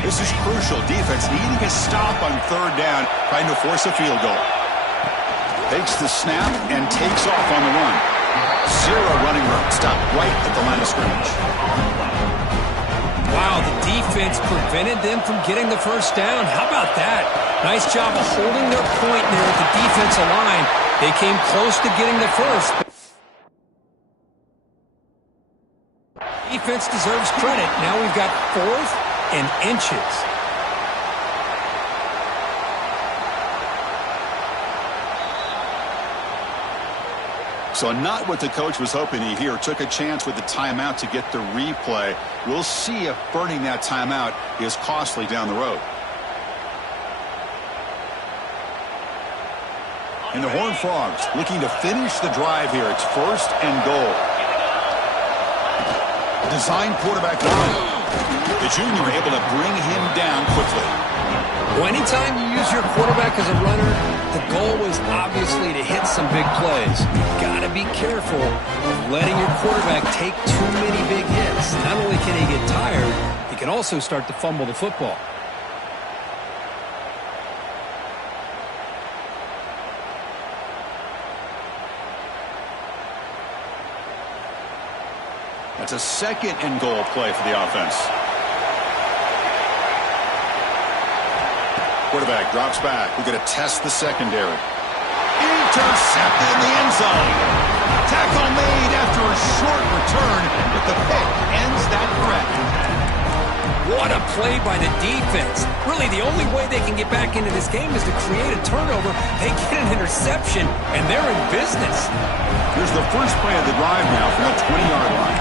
This is crucial. Defense needing a stop on third down, trying to force a field goal. Takes the snap and takes off on the run. Zero running room. Stop right at the line of scrimmage. Wow, the defense prevented them from getting the first down. How about that? Nice job of holding their point there at the defensive line. They came close to getting the first. Defense deserves credit. Now we've got fourth and inches. So not what the coach was hoping to hear. Took a chance with the timeout to get the replay. We'll see if burning that timeout is costly down the road. And the Horned Frogs looking to finish the drive here. It's first and goal. Design quarterback run. The junior able to bring him down quickly. Well, anytime you use your quarterback as a runner, the goal is obviously to hit some big plays. You've got to be careful of letting your quarterback take too many big hits. Not only can he get tired, he can also start to fumble the football. It's a second and goal play for the offense. Quarterback drops back. We're going to test the secondary. Intercepted in the end zone. Tackle made after a short return, but the pick ends that threat. What a play by the defense. Really, the only way they can get back into this game is to create a turnover. They get an interception, and they're in business. Here's the first play of the drive now from the 20-yard line.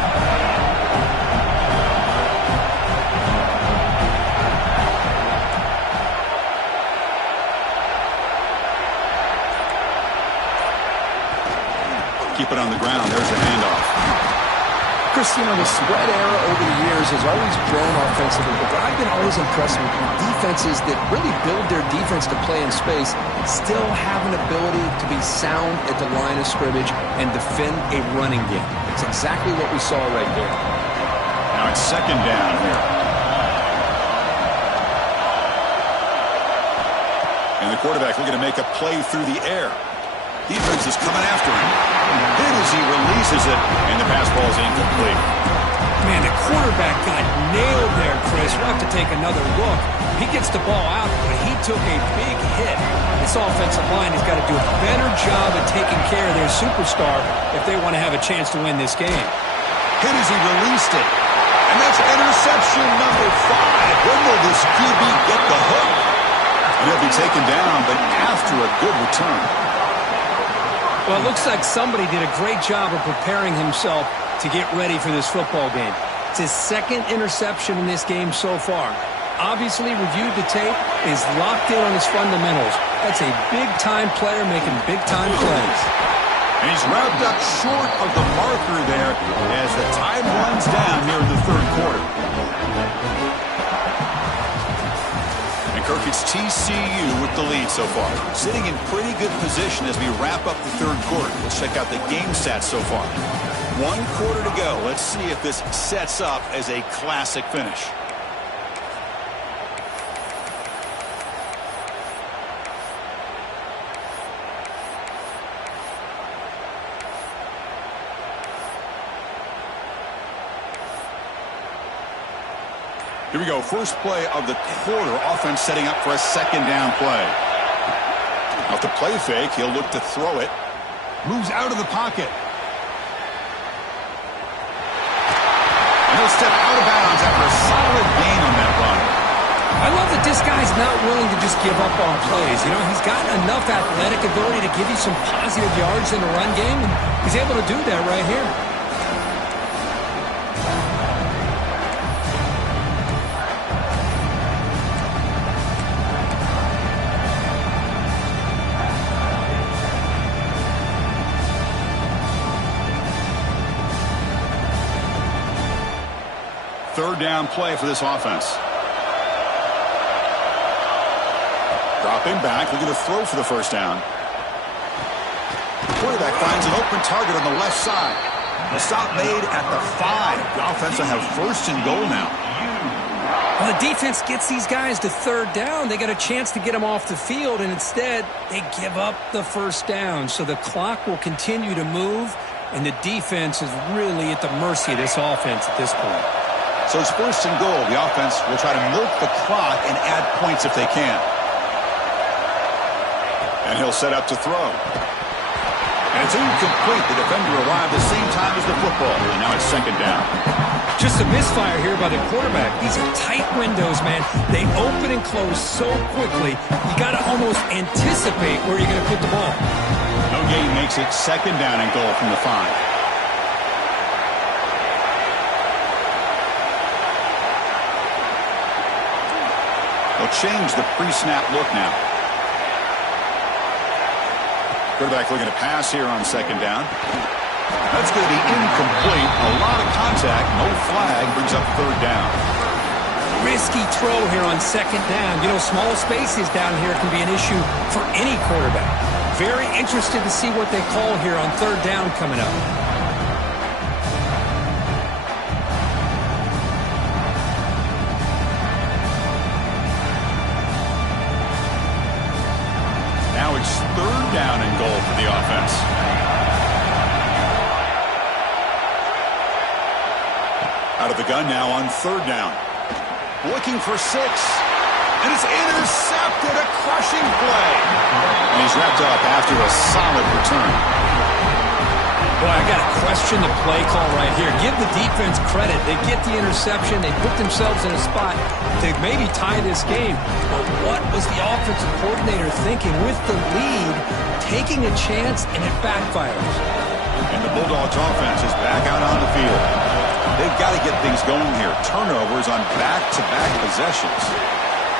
Keep it on the ground. There's the handoff. Chris, the spread era over the years has always grown offensively, but I've been always impressed with defenses that really build their defense to play in space, still have an ability to be sound at the line of scrimmage and defend a running game. It's exactly what we saw right there. Now it's second down here. And the quarterback looking to make a play through the air. Defense is coming after him. Hit as he releases it, and the pass ball is incomplete. Man, the quarterback got nailed there, Chris. We'll have to take another look. He gets the ball out, but he took a big hit. This offensive line has got to do a better job at taking care of their superstar if they want to have a chance to win this game. Hit as he released it. And that's interception number 5. When will this QB get the hook? And he'll be taken down, but after a good return. Well, it looks like somebody did a great job of preparing himself to get ready for this football game. It's his second interception in this game so far. Obviously reviewed the tape, is locked in on his fundamentals. That's a big-time player making big-time plays. And he's wrapped up short of the marker there as the time runs down here in the third quarter. Kirk, it's TCU with the lead so far. Sitting in pretty good position as we wrap up the third quarter. Let's check out the game stats so far. 1 quarter to go. Let's see if this sets up as a classic finish. Here we go. First play of the quarter. Offense setting up for a second down play. Off the play fake, he'll look to throw it. Moves out of the pocket. And he'll step out of bounds after a solid gain on that run. I love that this guy's not willing to just give up on plays. He's got enough athletic ability to give you some positive yards in the run game, and he's able to do that right here. Third down play for this offense. Dropping back, looking to throw for the first down. Quarterback finds an open target on the left side. A stop made at the 5. The offense will have first and goal now. Well, the defense gets these guys to third down. They got a chance to get them off the field, and instead they give up the first down. So the clock will continue to move, and the defense is really at the mercy of this offense at this point. So it's first and goal. The offense will try to milk the clock and add points if they can. And he'll set up to throw. And it's incomplete. The defender arrived the same time as the football. And now it's second down. Just a misfire here by the quarterback. These are tight windows, man. They open and close so quickly. You got to almost anticipate where you're going to put the ball. No gain makes it second down and goal from the 5. They'll change the pre-snap look now. Quarterback looking to pass here on second down. That's going to be incomplete. A lot of contact. No flag. Brings up third down. Risky throw here on second down. Small spaces down here can be an issue for any quarterback. Very interested to see what they call here on third down coming up. Now it's third down and goal for the offense. gun now on third down. Looking for 6. And it's intercepted, a crushing play. And he's wrapped up after a solid return. Boy, I got to question the play call right here. Give the defense credit. They get the interception. They put themselves in a spot to maybe tie this game. But what was the offensive coordinator thinking with the lead, taking a chance, and it backfires? And the Bulldogs offense is back out on the field. They've got to get things going here. Turnovers on back-to-back possessions.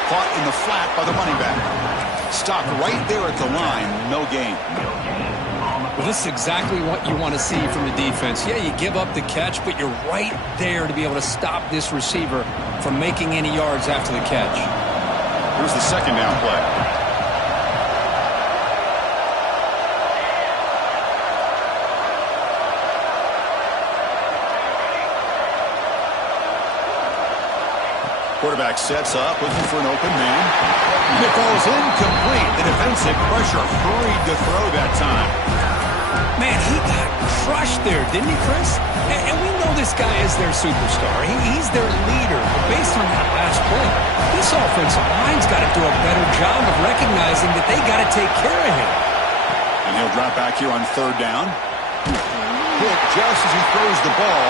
Caught in the flat by the running back. Stopped right there at the line. No gain. Well, this is exactly what you want to see from the defense. Yeah, you give up the catch, but you're right there to be able to stop this receiver from making any yards after the catch. Here's the second down play. Quarterback sets up, looking for an open man. And it falls incomplete. The defensive pressure hurried to throw that time. Man, he got crushed there, didn't he, Chris? And we know this guy is their superstar. He's their leader. But based on that last play, this offensive line's got to do a better job of recognizing that they got to take care of him. And he'll drop back here on third down. Hit just as he throws the ball.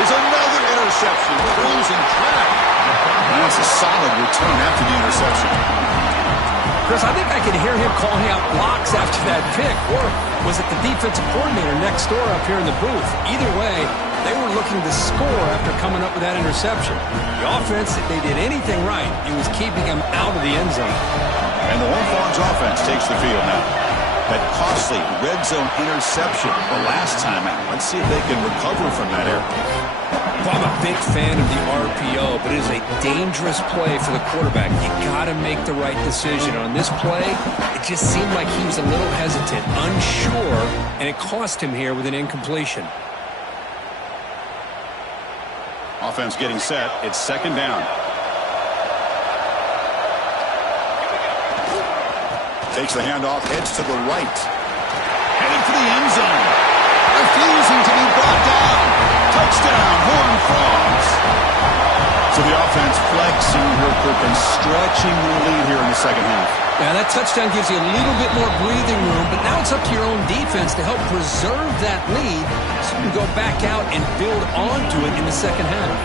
There's another interception. Losing track. And that's a solid return after the interception. Chris, I think I could hear him calling out blocks after that pick. Or was it the defensive coordinator next door up here in the booth? Either way, they were looking to score after coming up with that interception. The offense, if they did anything right, it was keeping him out of the end zone. And the Horned offense takes the field now. That costly red zone interception the last time out. Let's see if they can recover from that error. Well, I'm a big fan of the RPO, but it is a dangerous play for the quarterback. You got to make the right decision. On this play, it just seemed like he was a little hesitant, unsure, and it cost him here with an incompletion. Offense getting set. It's second down. Takes the handoff, heads to the right. Heading for the end zone. Refusing to be brought down. Touchdown, Horned Frogs. So the offense flexing real quick and stretching the lead here in the second half. Yeah, that touchdown gives you a little bit more breathing room, but now it's up to your own defense to help preserve that lead so you can go back out and build onto it in the second half.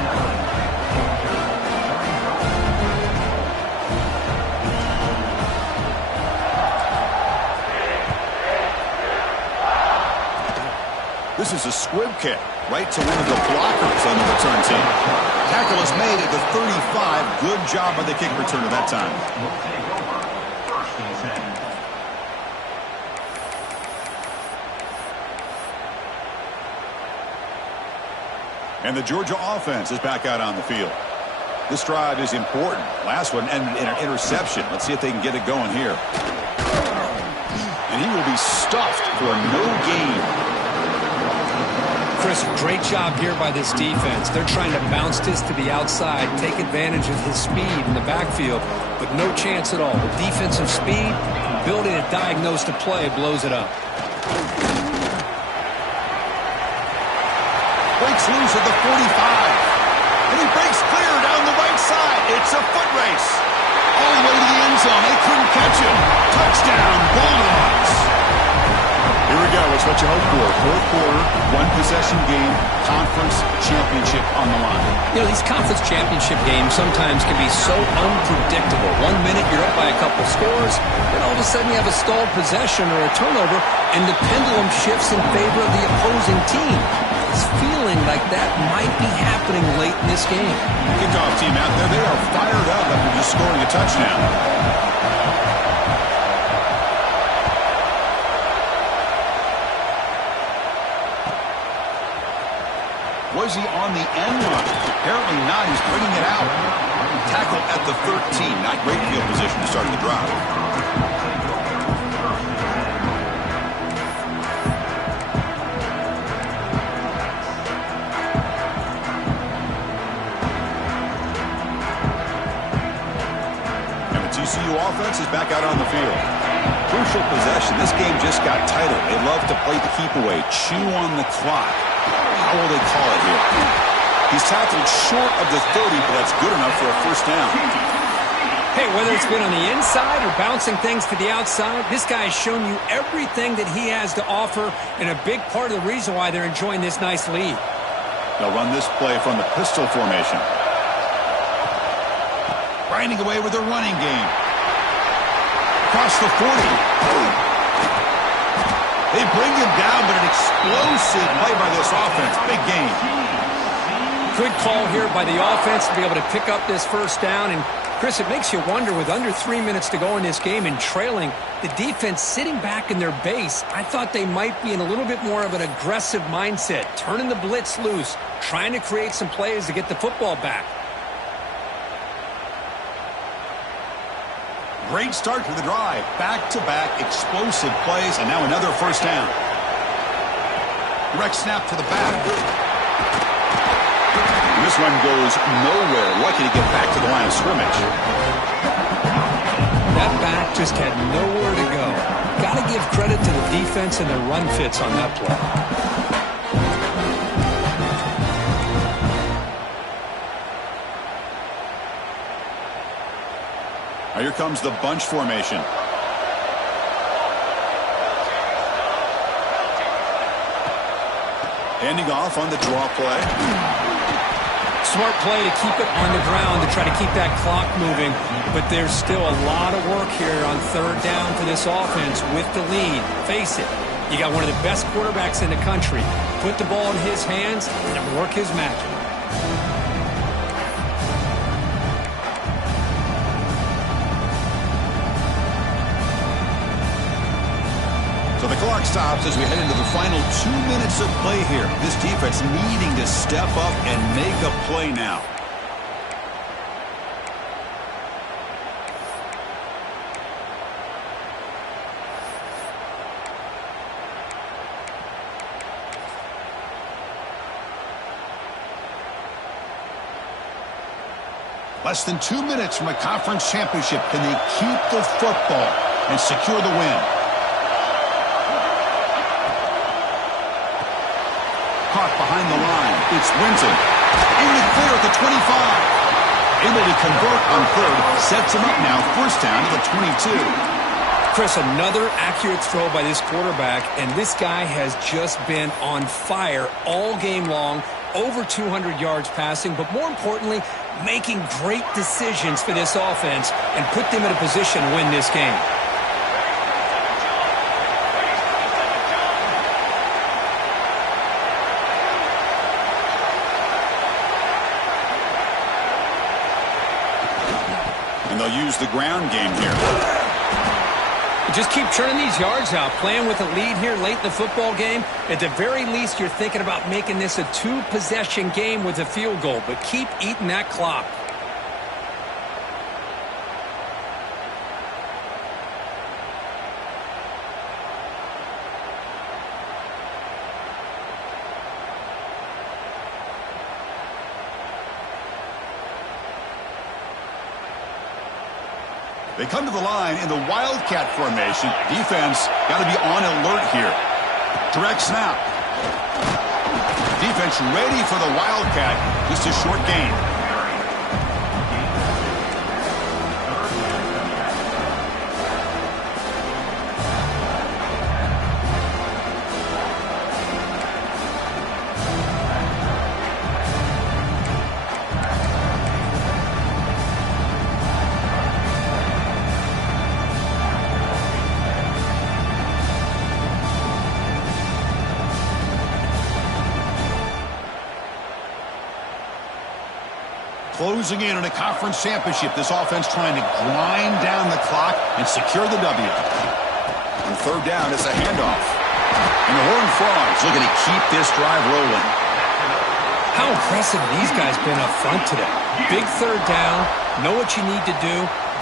This is a squib kick right to one of the blockers on the return team. Tackle is made at the 35. Good job by the kick returner that time. And the Georgia offense is back out on the field. This drive is important. Last one ended in an interception. Let's see if they can get it going here. And he will be stuffed for no gain. Chris, great job here by this defense. They're trying to bounce this to the outside, take advantage of his speed in the backfield, but no chance at all. The defensive speed, ability to diagnose the play, blows it up. Breaks loose at the 45. And he breaks clear down the right side. It's a foot race. All the way to the end zone. They couldn't catch him. Touchdown, Bulldogs. Here we go. It's what you hope for. Fourth quarter, one-possession game, conference championship on the line. You know, these conference championship games sometimes can be so unpredictable. 1 minute you're up by a couple scores, then all of a sudden you have a stalled possession or a turnover, and the pendulum shifts in favor of the opposing team. It's feeling like that might be happening late in this game. Kickoff team out there, they are fired up after just scoring a touchdown. Was he on the end line? Apparently not. He's bringing it out. Tackle at the 13. Not great field position to start the drive. And the TCU offense is back out on the field. Crucial possession. This game just got tighter. They love to play the keep away, chew on the clock. How will they call it here? He's tackled short of the 30, but that's good enough for a first down. Hey, whether it's been on the inside or bouncing things to the outside, this guy has shown you everything that he has to offer, and a big part of the reason why they're enjoying this nice lead. They'll run this play from the pistol formation. Grinding away with their running game. Across the 40. They bring him down, but an explosive play by this offense. Big game. Good call here by the offense to be able to pick up this first down. And, Chris, it makes you wonder, with under 3 minutes to go in this game and trailing, the defense sitting back in their base, I thought they might be in a little bit more of an aggressive mindset, turning the blitz loose, trying to create some plays to get the football back. Great start to the drive. Back-to-back explosive plays, and now another first down. Direct snap to the back. This run goes nowhere. Lucky to get back to the line of scrimmage. That back just had nowhere to go. Got to give credit to the defense and their run fits on that play. Now here comes the bunch formation. Handing off on the draw play. Smart play to keep it on the ground to try to keep that clock moving. But there's still a lot of work here on third down for this offense with the lead. Face it, you got one of the best quarterbacks in the country. Put the ball in his hands and work his magic. So the clock stops as we head into the final 2 minutes of play here. This defense needing to step up and make a play now. Less than 2 minutes from a conference championship. Can they keep the football and secure the win? Caught behind the line. It's Winton. In the clear at the 25. Able to convert on third. Sets him up now. First down to the 22. Chris, another accurate throw by this quarterback, and this guy has just been on fire all game long. Over 200 yards passing, but more importantly, making great decisions for this offense and put them in a position to win this game. And they'll use the ground game here. Just keep churning these yards out, playing with a lead here late in the football game. At the very least, you're thinking about making this a two-possession game with a field goal, but keep eating that clock. They come to the line in the Wildcat formation. Defense got to be on alert here. Direct snap. Defense ready for the Wildcat. Just a short gain. Closing in on a conference championship, this offense trying to grind down the clock and secure the W. On third down, it's a handoff. And the Horned Frogs looking to keep this drive rolling. How impressive these guys been up front today. Big third down, know what you need to do,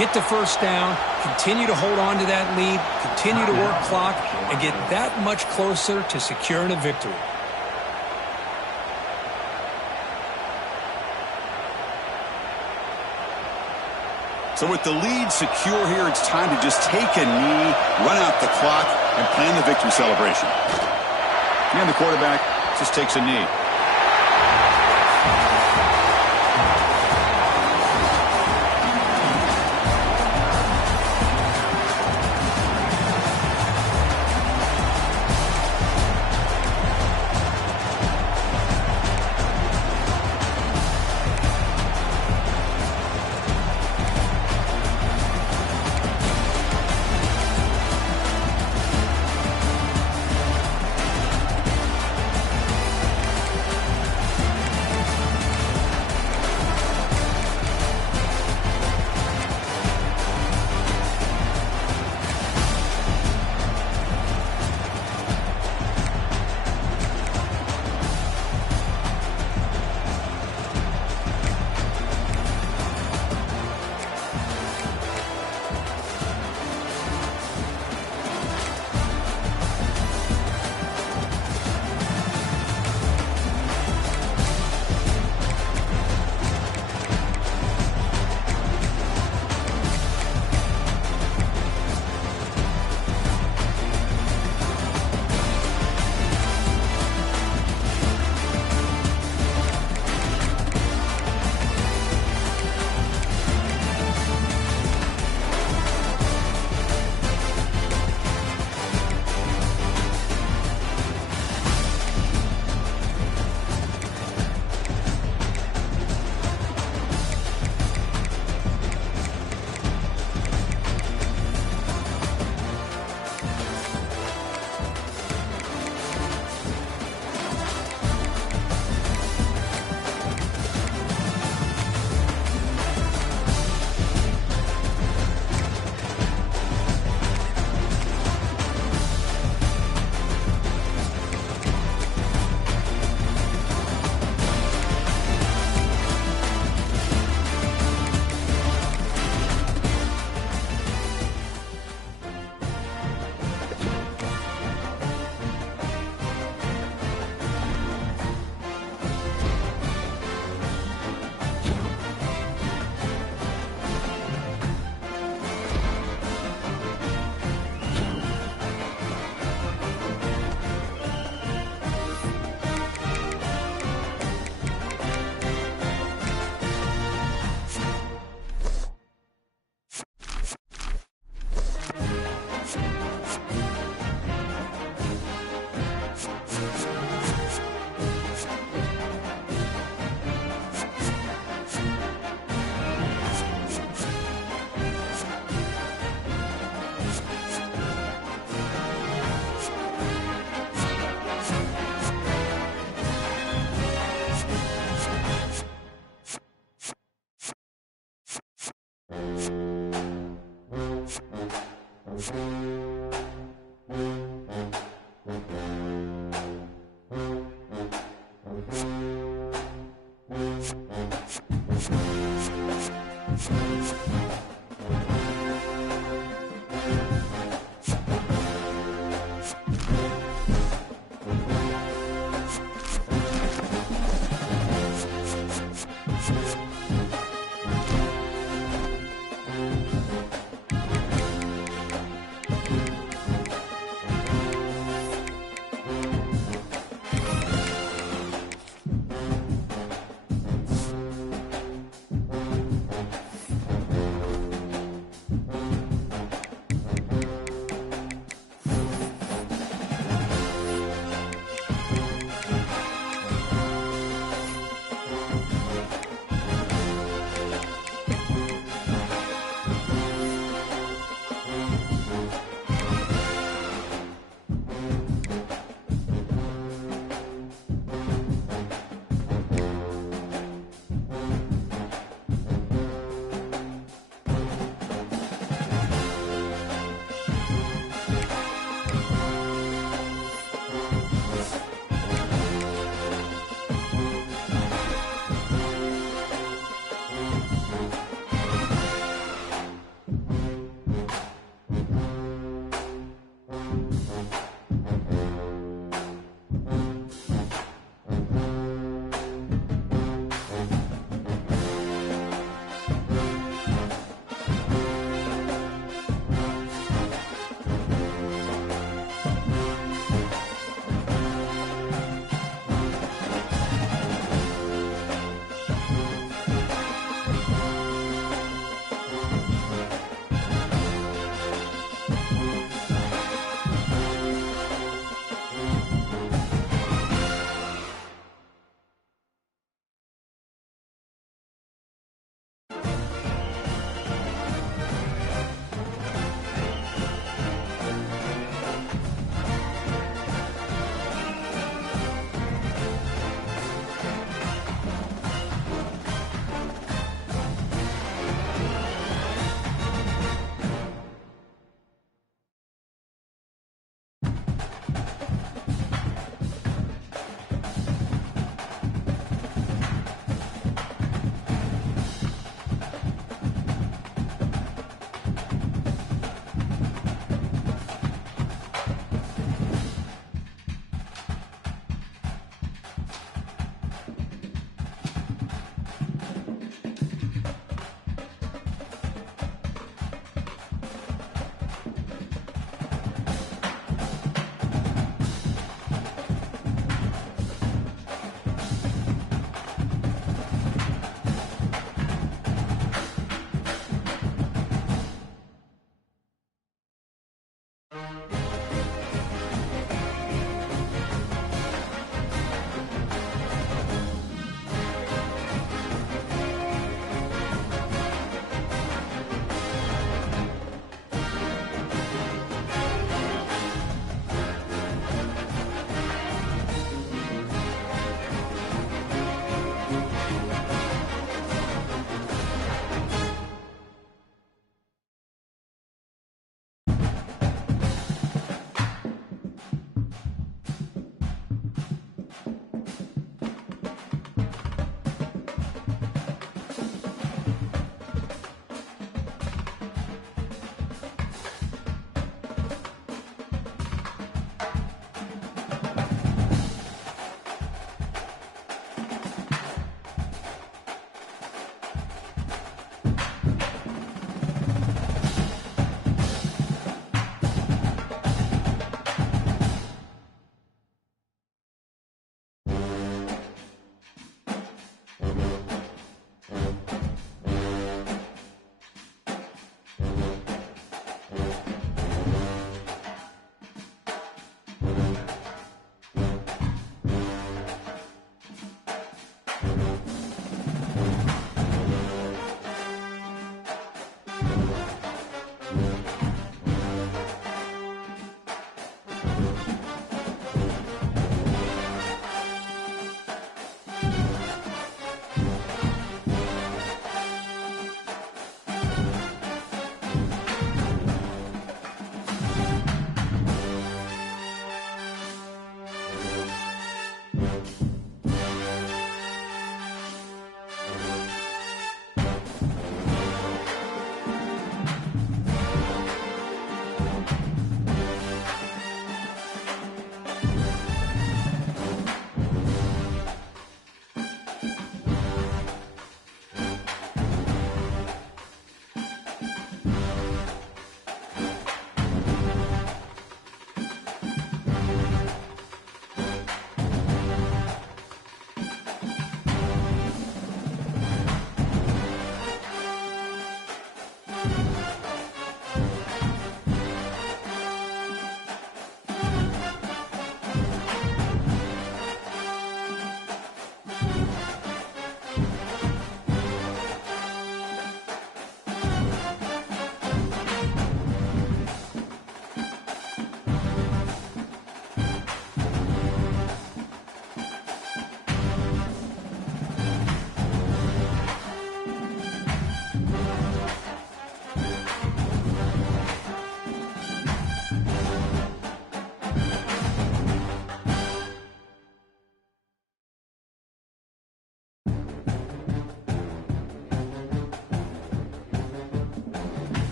get the first down, continue to hold on to that lead, continue to work clock, and get that much closer to securing a victory. So with the lead secure here, it's time to just take a knee, run out the clock, and plan the victory celebration. And the quarterback just takes a knee.